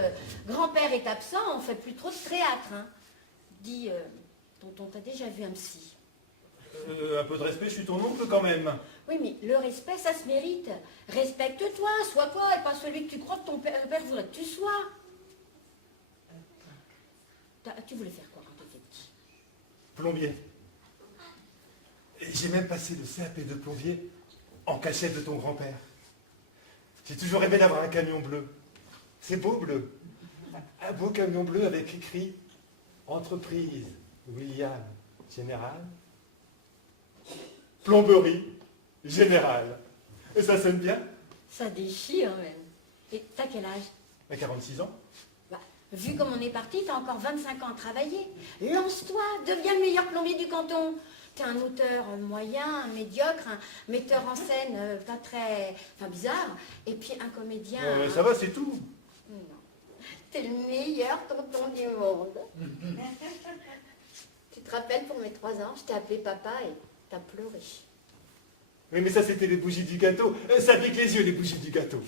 grand-père est absent, on fait plus trop de théâtre. Hein. Dis, tonton, t'as déjà vu un psy? Un peu de respect, je suis ton oncle quand même. Oui, mais le respect, ça se mérite. Respecte-toi, sois toi, et pas celui que tu crois que ton père voudrait que tu sois. Tu voulais faire quoi quand tu étais petit? Plombier. Et j'ai même passé le CAP de plombier en cachette de ton grand-père. J'ai toujours rêvé d'avoir un camion bleu. C'est beau, bleu. Un beau camion bleu avec écrit « Entreprise William Général, plomberie générale ». Et ça sonne bien? Ça déchire, même. Et t'as quel âge? À 46 ans. Bah, vu comme on est parti, t'as encore 25 ans à travailler. Lance-toi, deviens le meilleur plombier du canton. T'es un auteur moyen, médiocre, un metteur en scène pas très... enfin bizarre, et puis un comédien... Ça va, c'est tout. Non. T'es le meilleur tonton du monde. Tu te rappelles, pour mes 3 ans, je t'ai appelé papa et t'as pleuré. Oui, mais ça, c'était les bougies du gâteau. Ça pique les yeux, les bougies du gâteau.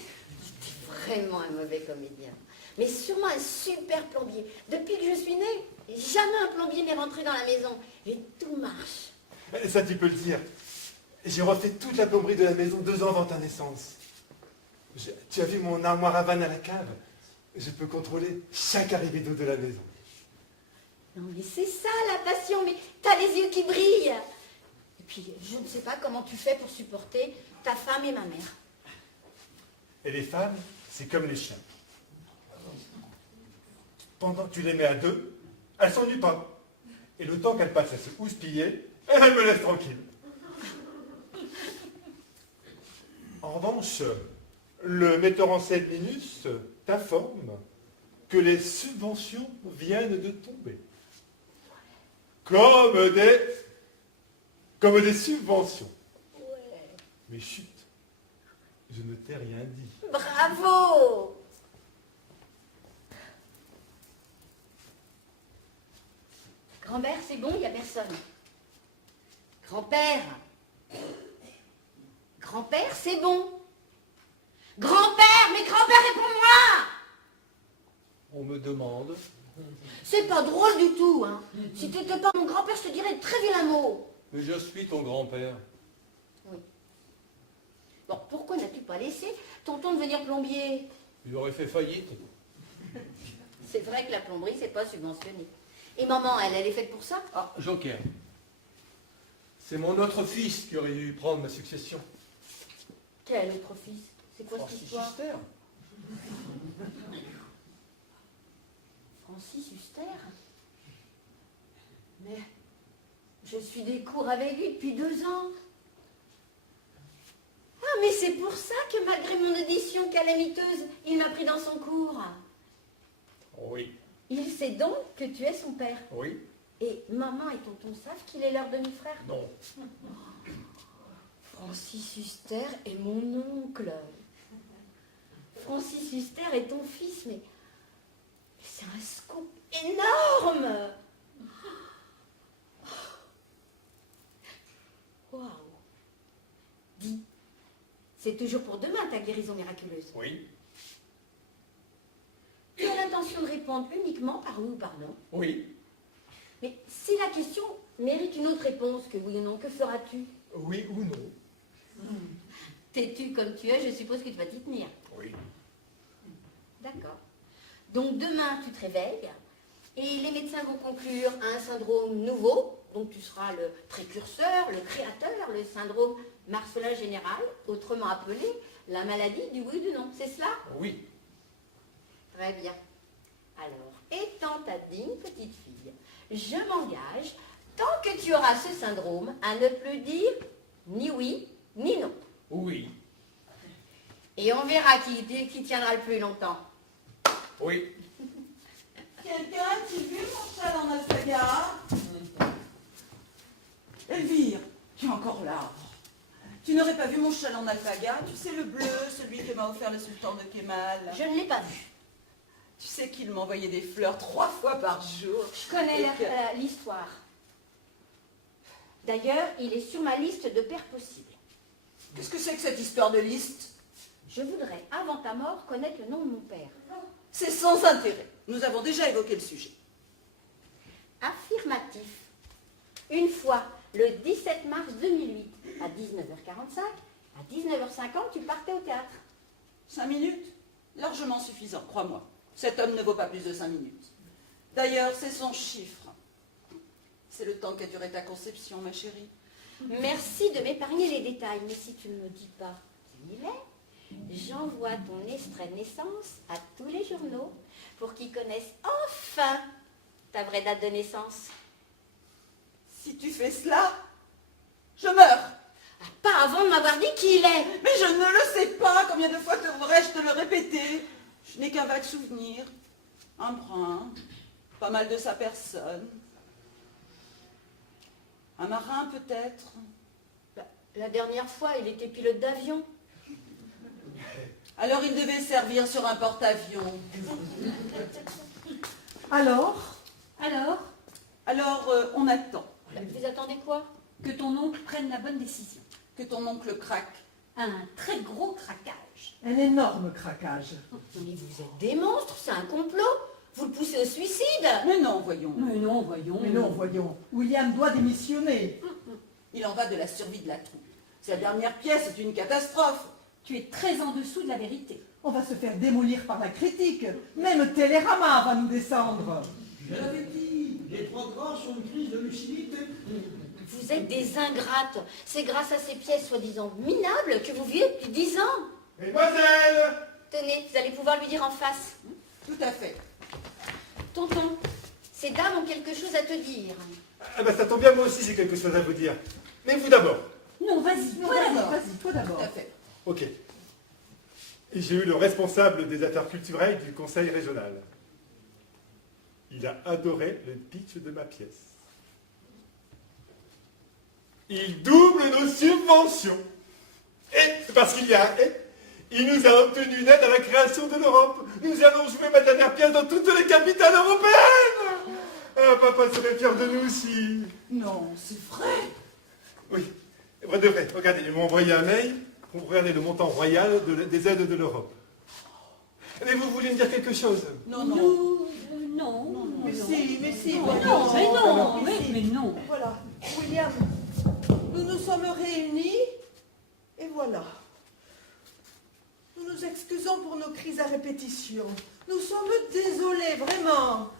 T'es vraiment un mauvais comédien. Mais sûrement un super plombier. Depuis que je suis née, jamais un plombier n'est rentré dans la maison. Et tout marche. Ça, tu peux le dire. J'ai refait toute la plomberie de la maison 2 ans avant ta naissance. Tu as vu mon armoire à vannes à la cave? Je peux contrôler chaque arrivée d'eau de la maison. Non mais c'est ça la passion, mais t'as les yeux qui brillent. Et puis je ne sais pas comment tu fais pour supporter ta femme et ma mère. Et les femmes, c'est comme les chiens. Pendant que tu les mets à 2, elles s'ennuient pas. Et le temps qu'elles passent à se houspiller, elles me laissent tranquille. En revanche, le metteur en scène Linus t'informe que les subventions viennent de tomber. Comme des subventions. Ouais. Mais chut, je ne t'ai rien dit. Bravo! Grand-mère, c'est bon, il n'y a personne. Grand-père! Grand-père, c'est bon. Grand-père, mais grand-père, réponds-moi! On me demande. C'est pas drôle du tout, hein. Si t'étais pas mon grand-père, je te dirais de très vilains mots. Mais je suis ton grand-père. Oui. Bon, pourquoi n'as-tu pas laissé tonton devenir plombier? Il aurait fait faillite. C'est vrai que la plomberie, c'est pas subventionné. Et maman, elle est faite pour ça? Ah, Joker. C'est mon autre fils qui aurait dû prendre ma succession. Quel autre fils? C'est quoi cette Francis histoire? Huster. Francis Huster? Mais je suis des cours avec lui depuis 2 ans. Ah, mais c'est pour ça que malgré mon audition calamiteuse, il m'a pris dans son cours. Oui. Il sait donc que tu es son père. Oui. Et maman et tonton savent qu'il est leur demi-frère. Non. Francis Huster est mon oncle. Francis Huster est ton fils, mais c'est un scoop énorme. Waouh. Dis, c'est toujours pour demain ta guérison miraculeuse. Oui. Tu as l'intention l'intention de répondre uniquement par oui ou par non. Oui. Mais si la question mérite une autre réponse que oui ou non, que feras-tu? Oui ou non? Têtu comme tu es, je suppose que tu vas t'y tenir. Oui. D'accord. Donc demain, tu te réveilles et les médecins vont conclure à un syndrome nouveau. Donc tu seras le précurseur, le créateur, le syndrome Marcelin général, autrement appelé la maladie du oui ou du non. C'est cela? Oui. Très bien. Alors, étant ta digne petite fille, je m'engage, tant que tu auras ce syndrome, à ne plus dire ni oui ni non. Oui. Et on verra qui tiendra le plus longtemps. Oui. Quelqu'un a-t-il vu mon châle en alpaga? Elvire, tu es encore là. Tu n'aurais pas vu mon châle en alpaga? Tu sais, le bleu, celui que m'a offert le sultan de Kemal. Je ne l'ai pas vu. Tu sais qu'il m'envoyait des fleurs 3 fois par jour. Je connais Et que- l'histoire. D'ailleurs, il est sur ma liste de pères possibles. Qu'est-ce que c'est que cette histoire de liste? Je voudrais, avant ta mort, connaître le nom de mon père. C'est sans intérêt. Nous avons déjà évoqué le sujet. Affirmatif. Une fois, le 17 mars 2008, à 19h45, à 19h50, tu partais au théâtre. 5 minutes? Largement suffisant, crois-moi. Cet homme ne vaut pas plus de 5 minutes. D'ailleurs, c'est son chiffre. C'est le temps qu'a duré ta conception, ma chérie. Merci de m'épargner les détails, mais si tu ne me dis pas qui il est, j'envoie ton extrait de naissance à tous les journaux pour qu'ils connaissent enfin ta vraie date de naissance. Si tu fais cela, je meurs. Ah, pas avant de m'avoir dit qui il est. Mais je ne le sais pas. Combien de fois devrais-je te le répéter? Je n'ai qu'un vague souvenir. Un brin. Pas mal de sa personne. Un marin peut-être. La dernière fois, il était pilote d'avion. Alors il devait servir sur un porte-avions. Alors? Alors on attend Vous attendez quoi? Que ton oncle prenne la bonne décision. que ton oncle craque. Un très gros craquage. Un énorme craquage. Mais vous êtes des monstres, c'est un complot. Vous le poussez au suicide. Mais non, voyons. Mais non, voyons. Mais non, voyons. William doit démissionner. Il en va de la survie de la troupe. Sa dernière pièce est une catastrophe. Tu es très en dessous de la vérité. On va se faire démolir par la critique. Même Télérama va nous descendre. Je l'avais dit, les programmes sont une crise de lucidité. Vous êtes des ingrates. C'est grâce à ces pièces soi-disant minables que vous vivez depuis 10 ans. Mesdemoiselles! Tenez, vous allez pouvoir lui dire en face. Tout à fait. Tonton, ces dames ont quelque chose à te dire. Ah ben ça tombe bien, moi aussi j'ai quelque chose à vous dire. Mais vous d'abord. Non, vas-y, Non, toi d'abord. vas-y, toi d'abord. Tout à fait. Ok. Et j'ai eu le responsable des affaires culturelles du conseil régional. Il a adoré le pitch de ma pièce. Il double nos subventions. Et, parce qu'il y a un et, il nous a obtenu une aide à la création de l'Europe. Nous allons jouer ma dernière pièce dans toutes les capitales européennes. Ah, papa serait fier de nous aussi. Non, c'est vrai. Oui, vrai de vrai. Regardez, ils m'ont envoyé un mail pour regarder le montant royal des aides de l'Europe. Mais vous voulez me dire quelque chose? Non, non. Non. Mais si, Non, mais non. Voilà, William, nous nous sommes réunis et voilà. Nous nous excusons pour nos crises à répétition. Nous sommes désolés, vraiment.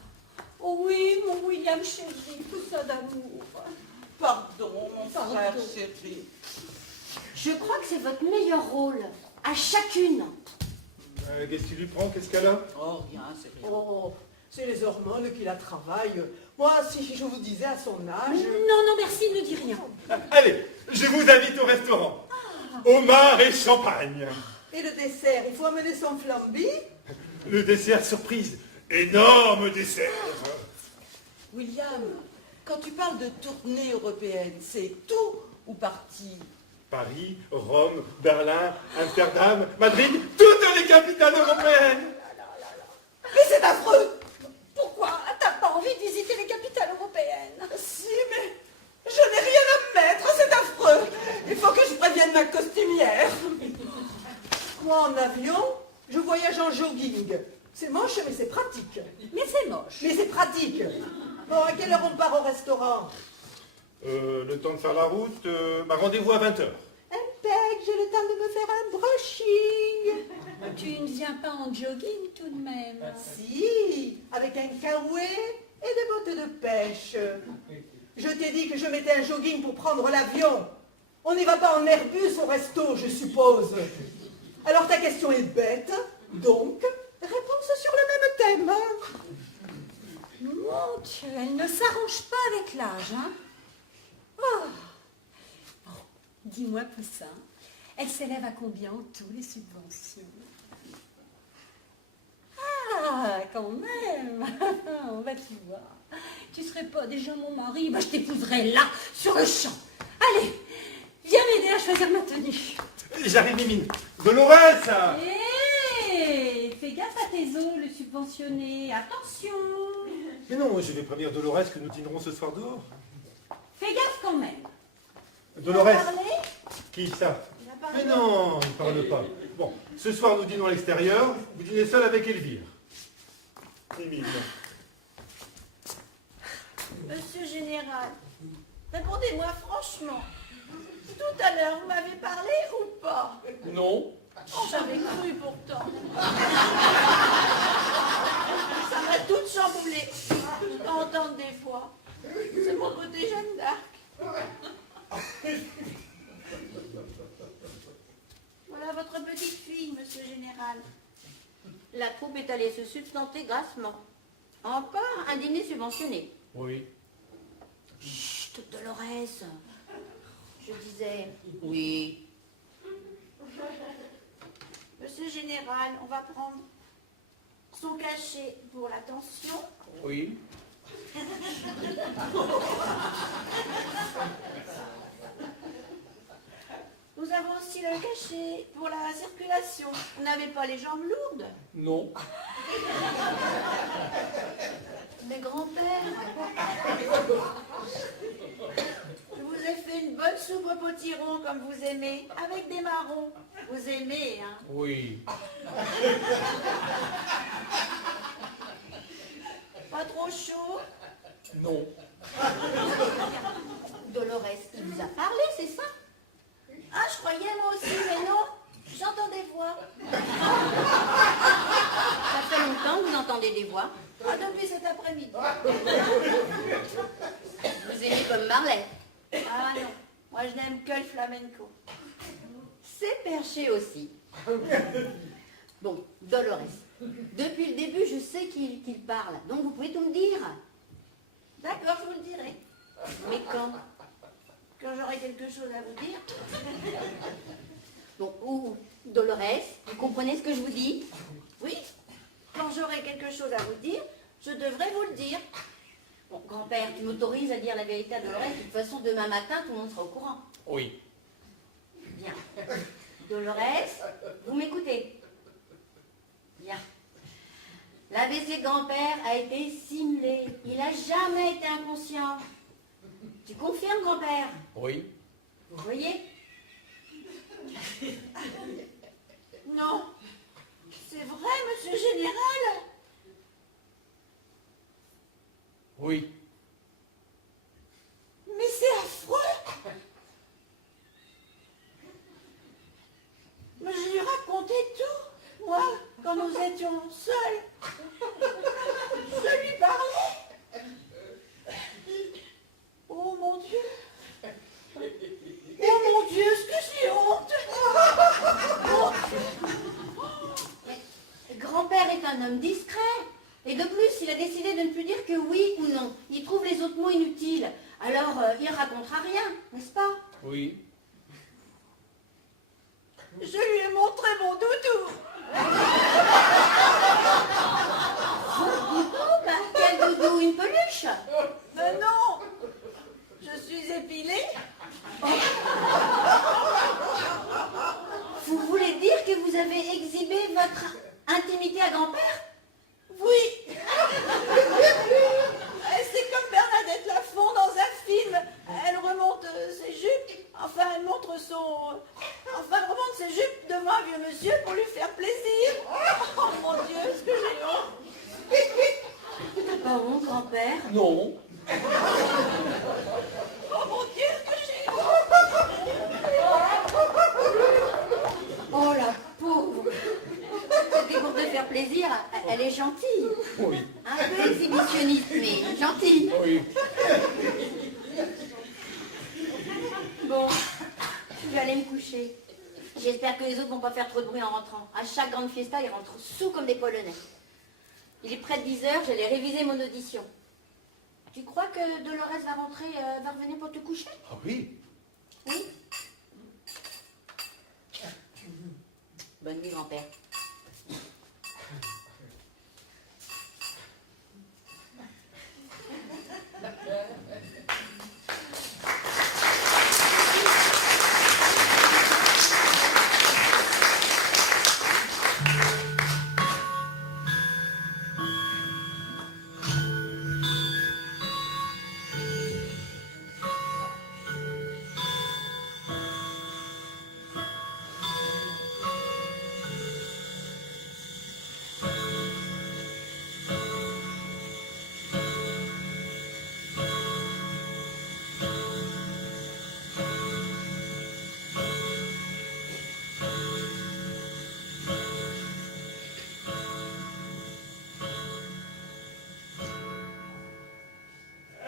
Oh oui, mon William chéri, tout ça d'amour. Pardon, mon frère chéri. Je crois que c'est votre meilleur rôle, à chacune. Qu'est-ce qui lui prend? Qu'est-ce qu'elle a? Oh, rien, c'est rien. Oh, c'est les hormones qui la travaillent. Moi, si je vous disais à son âge... Non, merci, ne dis rien. Allez, je vous invite au restaurant. Homard et champagne. Et le dessert, il faut amener son flambi. Le dessert surprise. Énorme dessert. William, quand tu parles de tournée européenne, c'est tout ou partie? Paris, Rome, Berlin, Amsterdam, Madrid, toutes les capitales européennes. Mais c'est affreux! Pourquoi t'as pas envie de visiter les capitales européennes? Si, mais je n'ai rien à mettre, c'est affreux! Il faut que je prévienne ma costumière. Moi, en avion, je voyage en jogging. C'est moche, mais c'est pratique. pratique. Mais c'est moche. Mais c'est pratique. Bon, à quelle heure on part au restaurant? Le temps de faire la route, rendez-vous à 20h. Impec, j'ai le temps de me faire un brushing. Tu ne viens pas en jogging tout de même. Si, avec un kawaii et des bottes de pêche. Je t'ai dit que je mettais un jogging pour prendre l'avion. On n'y va pas en Airbus au resto, je suppose. Alors ta question est bête, donc réponse sur le même thème. Mon Dieu, elle ne s'arrange pas avec l'âge, hein. Oh. Bon, dis-moi, Poussin, elle s'élève à combien en tout, les subventions? Ah, quand même. Bah, tu vois, tu serais pas déjà mon mari, bah, je t'épouserais là, sur le champ. Allez, viens m'aider à choisir ma tenue. J'arrive, Mimine. Dolores! Hé, fais gaffe à tes os, le subventionné. Attention. Mais non, je vais prévenir Dolores que nous dînerons ce soir dehors. Fais gaffe quand même. Dolores? Parlez. Qui ça? Il a parlé. Mais non, il ne parle pas. Bon, ce soir nous dînons à l'extérieur, vous dînez seul avec Elvire. Mimine. Monsieur Général, répondez-moi franchement. Tout à l'heure, vous m'avez parlé ou pas? Non. Oh, j'avais cru pourtant. Ça m'a toute chamboulée. Je entendre des fois. C'est mon côté Jeanne d'Arc. Voilà votre petite fille, monsieur Général. La troupe est allée se substanter grassement. Encore un dîner subventionné. Oui. Chut, Dolores. Je disais oui. Monsieur Général, on va prendre son cachet pour l'attention. Oui. Nous avons aussi le cachet pour la circulation. Vous n'avez pas les jambes lourdes? Non. Mais grand-père, je vous ai fait une bonne soupe au potiron comme vous aimez, avec des marrons. Vous aimez, hein? Oui. Pas trop chaud? Non. Dolores, il vous a parlé, c'est ça? Ah, je croyais moi aussi, mais non. J'entends des voix. Ça fait longtemps que vous entendez des voix. Ah, depuis cet après-midi. Vous aimez comme Marley. Ah non, moi je n'aime que le flamenco. C'est perché aussi. Bon, Dolores, depuis le début, je sais qu'il parle. Donc vous pouvez tout me dire. D'accord, je vous le dirai. Mais quand? Quand j'aurai quelque chose à vous dire. Bon, ou Dolores, vous comprenez ce que je vous dis? Oui, quand j'aurai quelque chose à vous dire, je devrais vous le dire. Bon, grand-père, tu m'autorises à dire la vérité à Dolores. De toute façon, demain matin, tout le monde sera au courant. Oui. Bien. Dolores, vous m'écoutez? Bien. L'AVC de grand-père a été simulé. Il n'a jamais été inconscient. Tu confirmes, grand-père? Oui. Vous voyez? Non, c'est vrai, monsieur Général? Oui. Mais c'est affreux! Mais je lui racontais tout, moi, quand nous étions seuls. Je lui parlais. Oh mon Dieu! Oh mon Dieu, est-ce que j'ai honte? Grand-père est un homme discret. Et de plus, il a décidé de ne plus dire que oui ou non. Il trouve les autres mots inutiles. Alors, il racontera rien, n'est-ce pas? Oui. Je lui ai montré mon doudou. Oh, bah, quel doudou, une peluche? Mais non, je suis épilée. Vous voulez dire que vous avez exhibé votre intimité à grand-père? Oui. C'est comme Bernadette Lafont dans un film. Elle remonte ses jupes. Enfin, elle montre son... Enfin, elle remonte ses jupes devant un vieux monsieur pour lui faire plaisir. Oh mon Dieu, est-ce que j'ai honte? bon, grand-père? Non. Oh, la pauvre! C'était pour te faire plaisir, elle est gentille. Oui. Un peu exhibitionniste, mais gentille. Oui. Bon, je vais aller me coucher. J'espère que les autres vont pas faire trop de bruit en rentrant. À chaque grande fiesta, ils rentrent sous comme des Polonais. Il est près de 10 heures, j'allais réviser mon audition. Tu crois que Dolores va rentrer, va revenir pour te coucher? Ah oui. Oui. Bonne nuit, grand-père.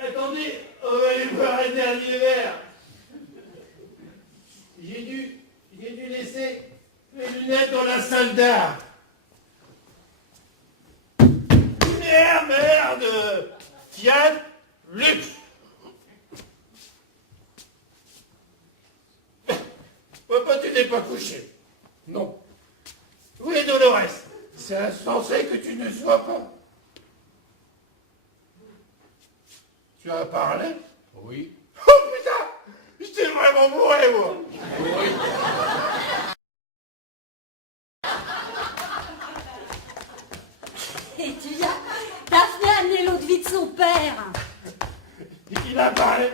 Attendez, on va aller boire un dernier verre. J'ai dû laisser mes lunettes dans la salle d'art. Merde! Tiens, luxe! Papa, tu n'es pas couché. Non. Où est Dolores? C'est insensé que tu ne sois pas. Tu as parlé? Oui. Oh putain! J'étais vraiment bourré, moi! Oui. Et t'as fait amener l'eau de vie de son père. Il a parlé.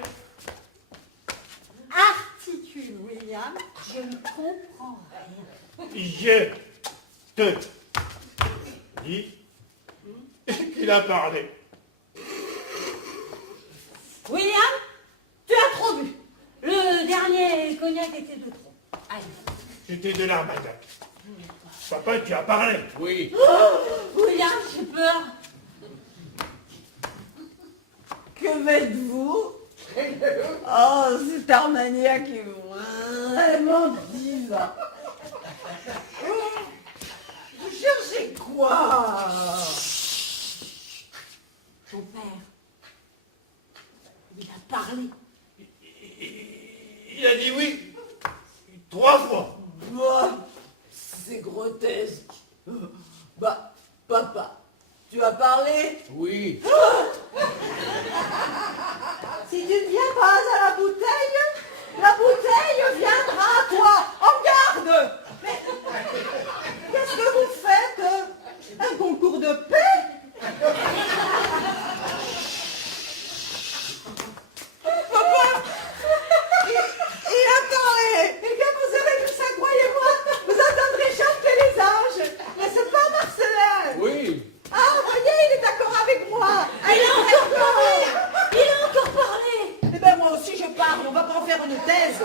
Articule, William, je ne comprends rien. Je te dis qu'il a parlé. William, tu as trop bu. Le dernier cognac était de trop. Allez. C'était de l'armagnac. Papa, tu as parlé. Oui. William, j'ai peur. Que faites-vous? Oh, cet Armagnac est vraiment bizarre. Vous cherchez quoi? Ton père, il a parlé. Il a dit oui 3 fois. Bah, c'est grotesque. Bah, papa, tu as parlé? Oui. Si tu ne viens pas à la bouteille viendra à toi. En garde! Mais qu'est-ce que vous faites? Un concours de paix? Papa! Et attendez! Et quand vous aurez tout ça, croyez-moi, vous entendrez chanter les anges. N'est-ce pas, Marcelin? Oui. Ah, vous voyez, il est d'accord avec moi. Il a encore parlé. Il a encore parlé. Eh ben moi aussi je parle, on va pas en faire une thèse.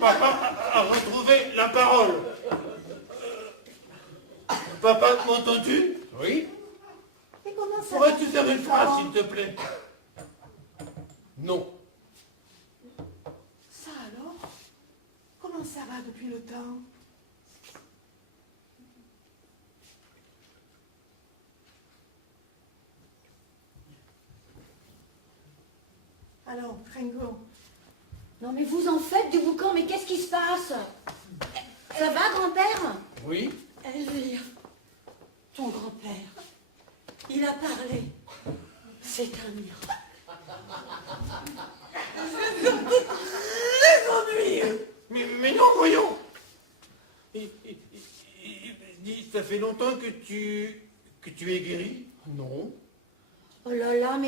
Papa a retrouvé la parole. Papa, m'entends-tu? Oui. Et comment ça Pourrais-tu faire une phrase, s'il te plaît? Non. Ça alors? Comment ça va depuis le temps? Alors, Tringo, Non mais vous en faites du boucan, mais qu'est-ce qui se passe? Ça va, grand-père? Oui. Elvire, ton grand-père, il a parlé. C'est un miracle. Mais non, voyons. Il dit, ça fait longtemps que tu es guéri? Non. Oh là là,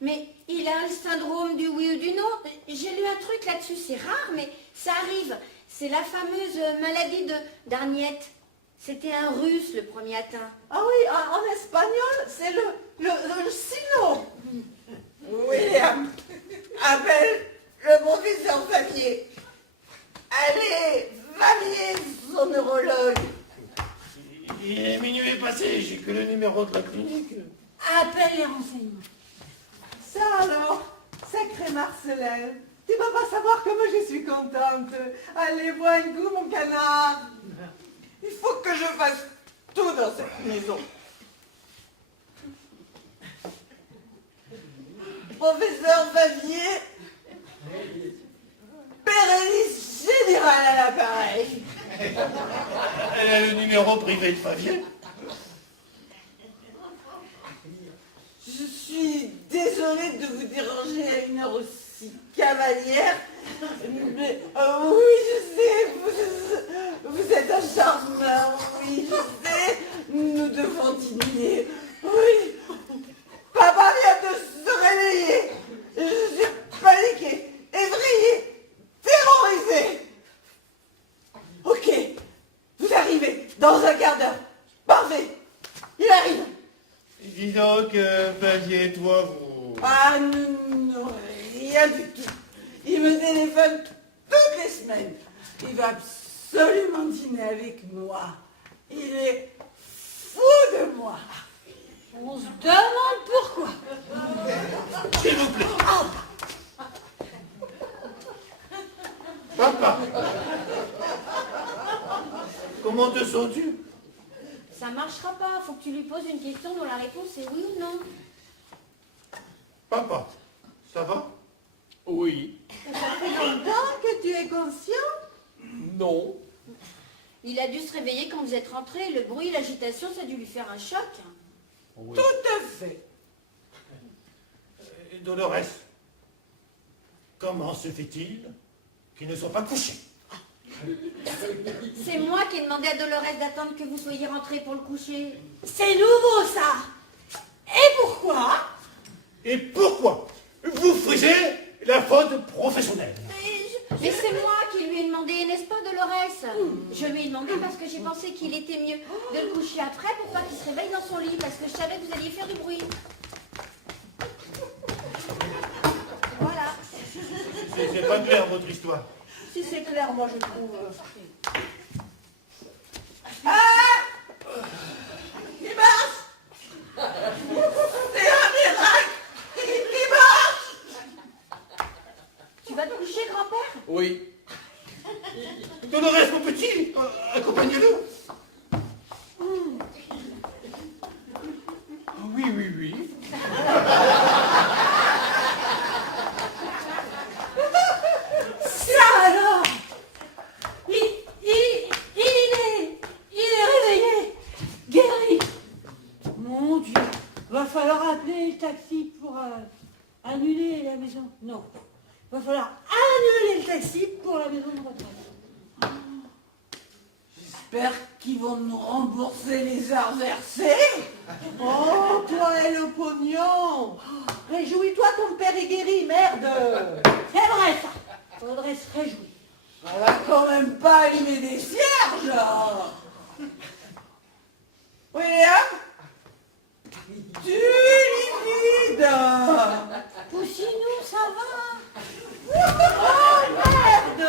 mais il a le syndrome du oui ou du non. J'ai lu un truc là-dessus, c'est rare, mais ça arrive. C'est la fameuse maladie d'Arniette. C'était un Russe, le premier atteint. ah oui, en espagnol, c'est le le silo. William, appelle le professeur Favier. Allez, Favier, son neurologue. Il est minuit passé, j'ai que le numéro de la clinique. Appelle les renseignements. Ça alors, sacré Marcelin. Tu vas pas savoir comment je suis contente. Allez, bois un coup, mon canard. Il faut que je fasse tout dans cette maison. Professeur Favier, Bérénice générale à l'appareil. Elle a le numéro privé de Favier. Je suis désolée de vous déranger à une heure aussi cavalière, mais oui, je sais, vous êtes un charmeur, oui, je sais, nous devons dîner, oui. Papa vient de se réveiller, je suis paniquée, effrayée, terrorisée. Ok, vous arrivez dans un quart d'heure, parfait, il arrive. Dis donc, Favier, toi, vous... Ah non, rien du tout. Il me téléphone toutes les semaines. Il va absolument dîner avec moi. Il est fou de moi. On se demande pourquoi. S'il vous plaît. Papa. Comment te sens-tu? Ça marchera pas, faut que tu lui poses une question dont la réponse est oui ou non. Papa, ça va? Oui. Ça fait longtemps que tu es conscient? Non. Il a dû se réveiller quand vous êtes rentrés, le bruit, l'agitation, ça a dû lui faire un choc. Oui. Tout à fait. Dolores, comment se fait-il qu'ils ne sont pas couchés? C'est moi qui ai demandé à Dolores d'attendre que vous soyez rentrés pour le coucher. C'est nouveau, ça. Et pourquoi? Et pourquoi vous frisez la faute professionnelle? Mais c'est moi qui lui ai demandé, n'est-ce pas Dolores? Je lui ai demandé parce que j'ai pensé qu'il était mieux de le coucher après pour pas qu'il se réveille dans son lit, parce que je savais que vous alliez faire du bruit. Voilà. C'est pas clair votre histoire. Si c'est clair, moi je trouve. Il marche. C'est un miracle. Il marche. Tu vas te coucher, grand-père? Oui. Dolores, mon petit, accompagnez-le. Oui, oui, oui. Ça alors. Il est réveillé, guéri. Mon Dieu, va falloir appeler le taxi pour annuler la maison. Non, va falloir annuler le taxi pour la maison de retraite. J'espère qu'ils vont nous rembourser les heures versées. Oh, toi et le pognon. Réjouis-toi, ton père est guéri, merde. C'est vrai ça. Faudrait se réjouir. On va quand même pas allumer des cierges. William, tu liquides. Poussez-nous, ça va. Oh merde.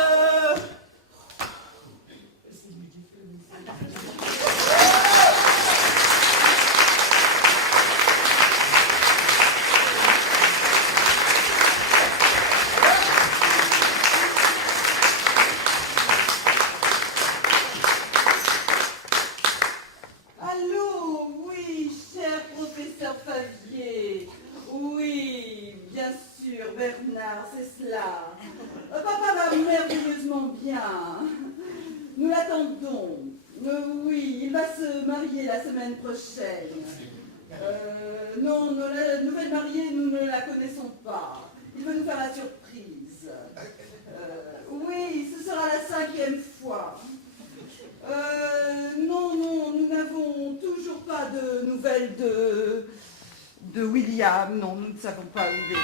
Allô, oui, cher professeur Favier. Oui, bien sûr, Bernard, c'est cela. Papa va merveilleusement bien. Nous l'attendons. Oui, il va se marier la semaine prochaine. Non, la nouvelle mariée, nous ne la connaissons pas. Il veut nous faire la surprise. Oui, ce sera la 5e fois. Non, nous n'avons toujours pas de nouvelles de William. Non, nous ne savons pas où il est.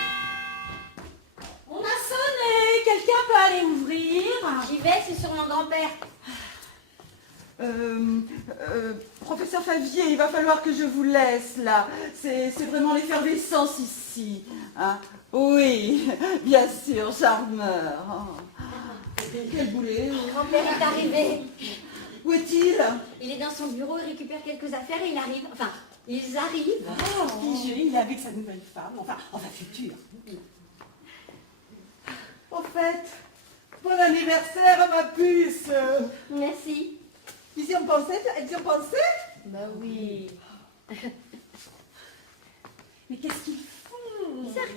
On a sonné. Quelqu'un peut aller ouvrir? J'y vais, c'est sur mon grand-père. Professeur Favier, il va falloir que je vous laisse, là. C'est vraiment l'effervescence ici. Hein. Oui, bien sûr, charmeur. Oh. Quel boulet. Grand-père est arrivé. Où est-il? Il est dans son bureau, il récupère quelques affaires et il arrive. Enfin, ils arrivent. Oh, Pigé, il est avec sa nouvelle femme, enfin future. Au fait, bon anniversaire, ma puce. Merci. Ils y ont pensé? Elles y ont pensé? Bah oui. Mais qu'est-ce qu'ils font? Ils arrivent.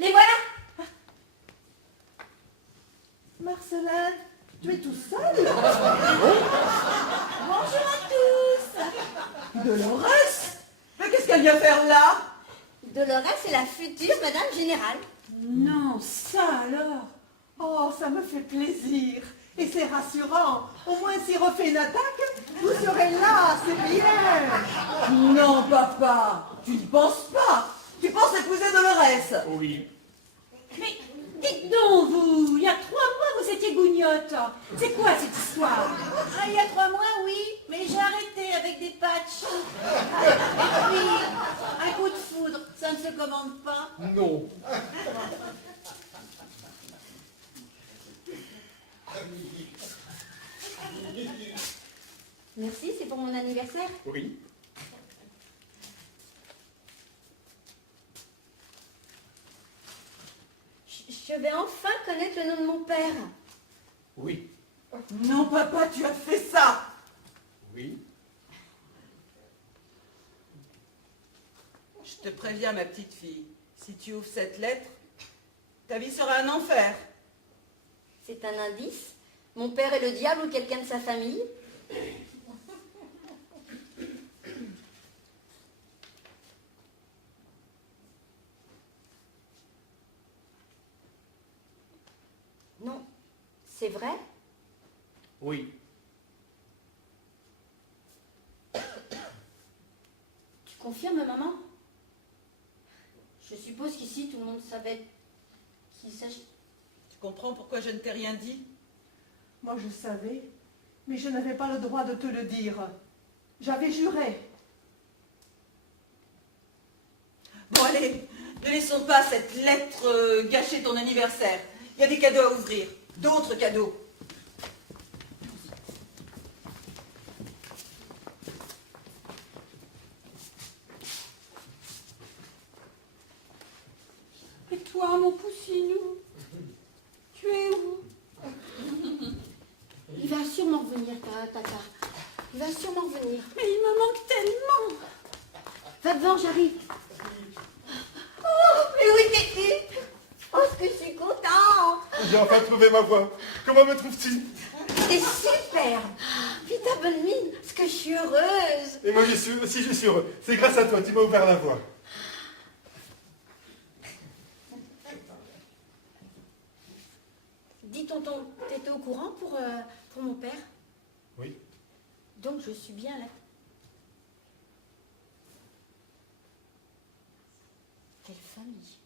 Les voilà. Marcelin, tu es tout seul? Bonjour à tous. Dolores? Mais qu'est-ce qu'elle vient faire là? Dolores est la future Madame Générale. Non, ça alors. Oh, ça me fait plaisir. Et c'est rassurant. Au moins, s'il refait une attaque, vous serez là, c'est bien. Non, papa, tu ne penses pas. Tu penses épouser Dolores? Oui. Mais dites donc, vous, il y a 3 mois, vous étiez gougnotte. C'est quoi cette histoire? Ah, il y a 3 mois, oui, mais j'ai arrêté avec des patchs. Et puis, un coup de foudre, ça ne se commande pas. Non. Merci, c'est pour mon anniversaire. Oui. Je vais enfin connaître le nom de mon père. Oui. Non, papa, tu as fait ça. Oui. Je te préviens, ma petite fille, si tu ouvres cette lettre, ta vie sera un enfer. C'est un indice. Mon père est le diable ou quelqu'un de sa famille. Non, c'est vrai? Oui. Tu confirmes, maman? Je suppose qu'ici, tout le monde savait qu'il s'agit... Tu comprends pourquoi je ne t'ai rien dit? Moi, je savais, mais je n'avais pas le droit de te le dire. J'avais juré. Bon, allez, ne laissons pas cette lettre gâcher ton anniversaire. Il y a des cadeaux à ouvrir, d'autres cadeaux. Et toi, mon poussinou, tu es où? Il va sûrement revenir, tata. Il va sûrement revenir. Mais il me manque tellement. Va devant, j'arrive. Oh, mais où étais-tu? Oh, ce que je suis contente. J'ai enfin trouvé ma voie. Comment me trouves-tu? C'est super. Puis ta bonne mine, ce que je suis heureuse. Et moi, je suis heureux. C'est grâce à toi, tu m'as ouvert la voie. Dis tonton, t'étais au courant pour mon père? Oui. Donc je suis bien là. Quelle famille.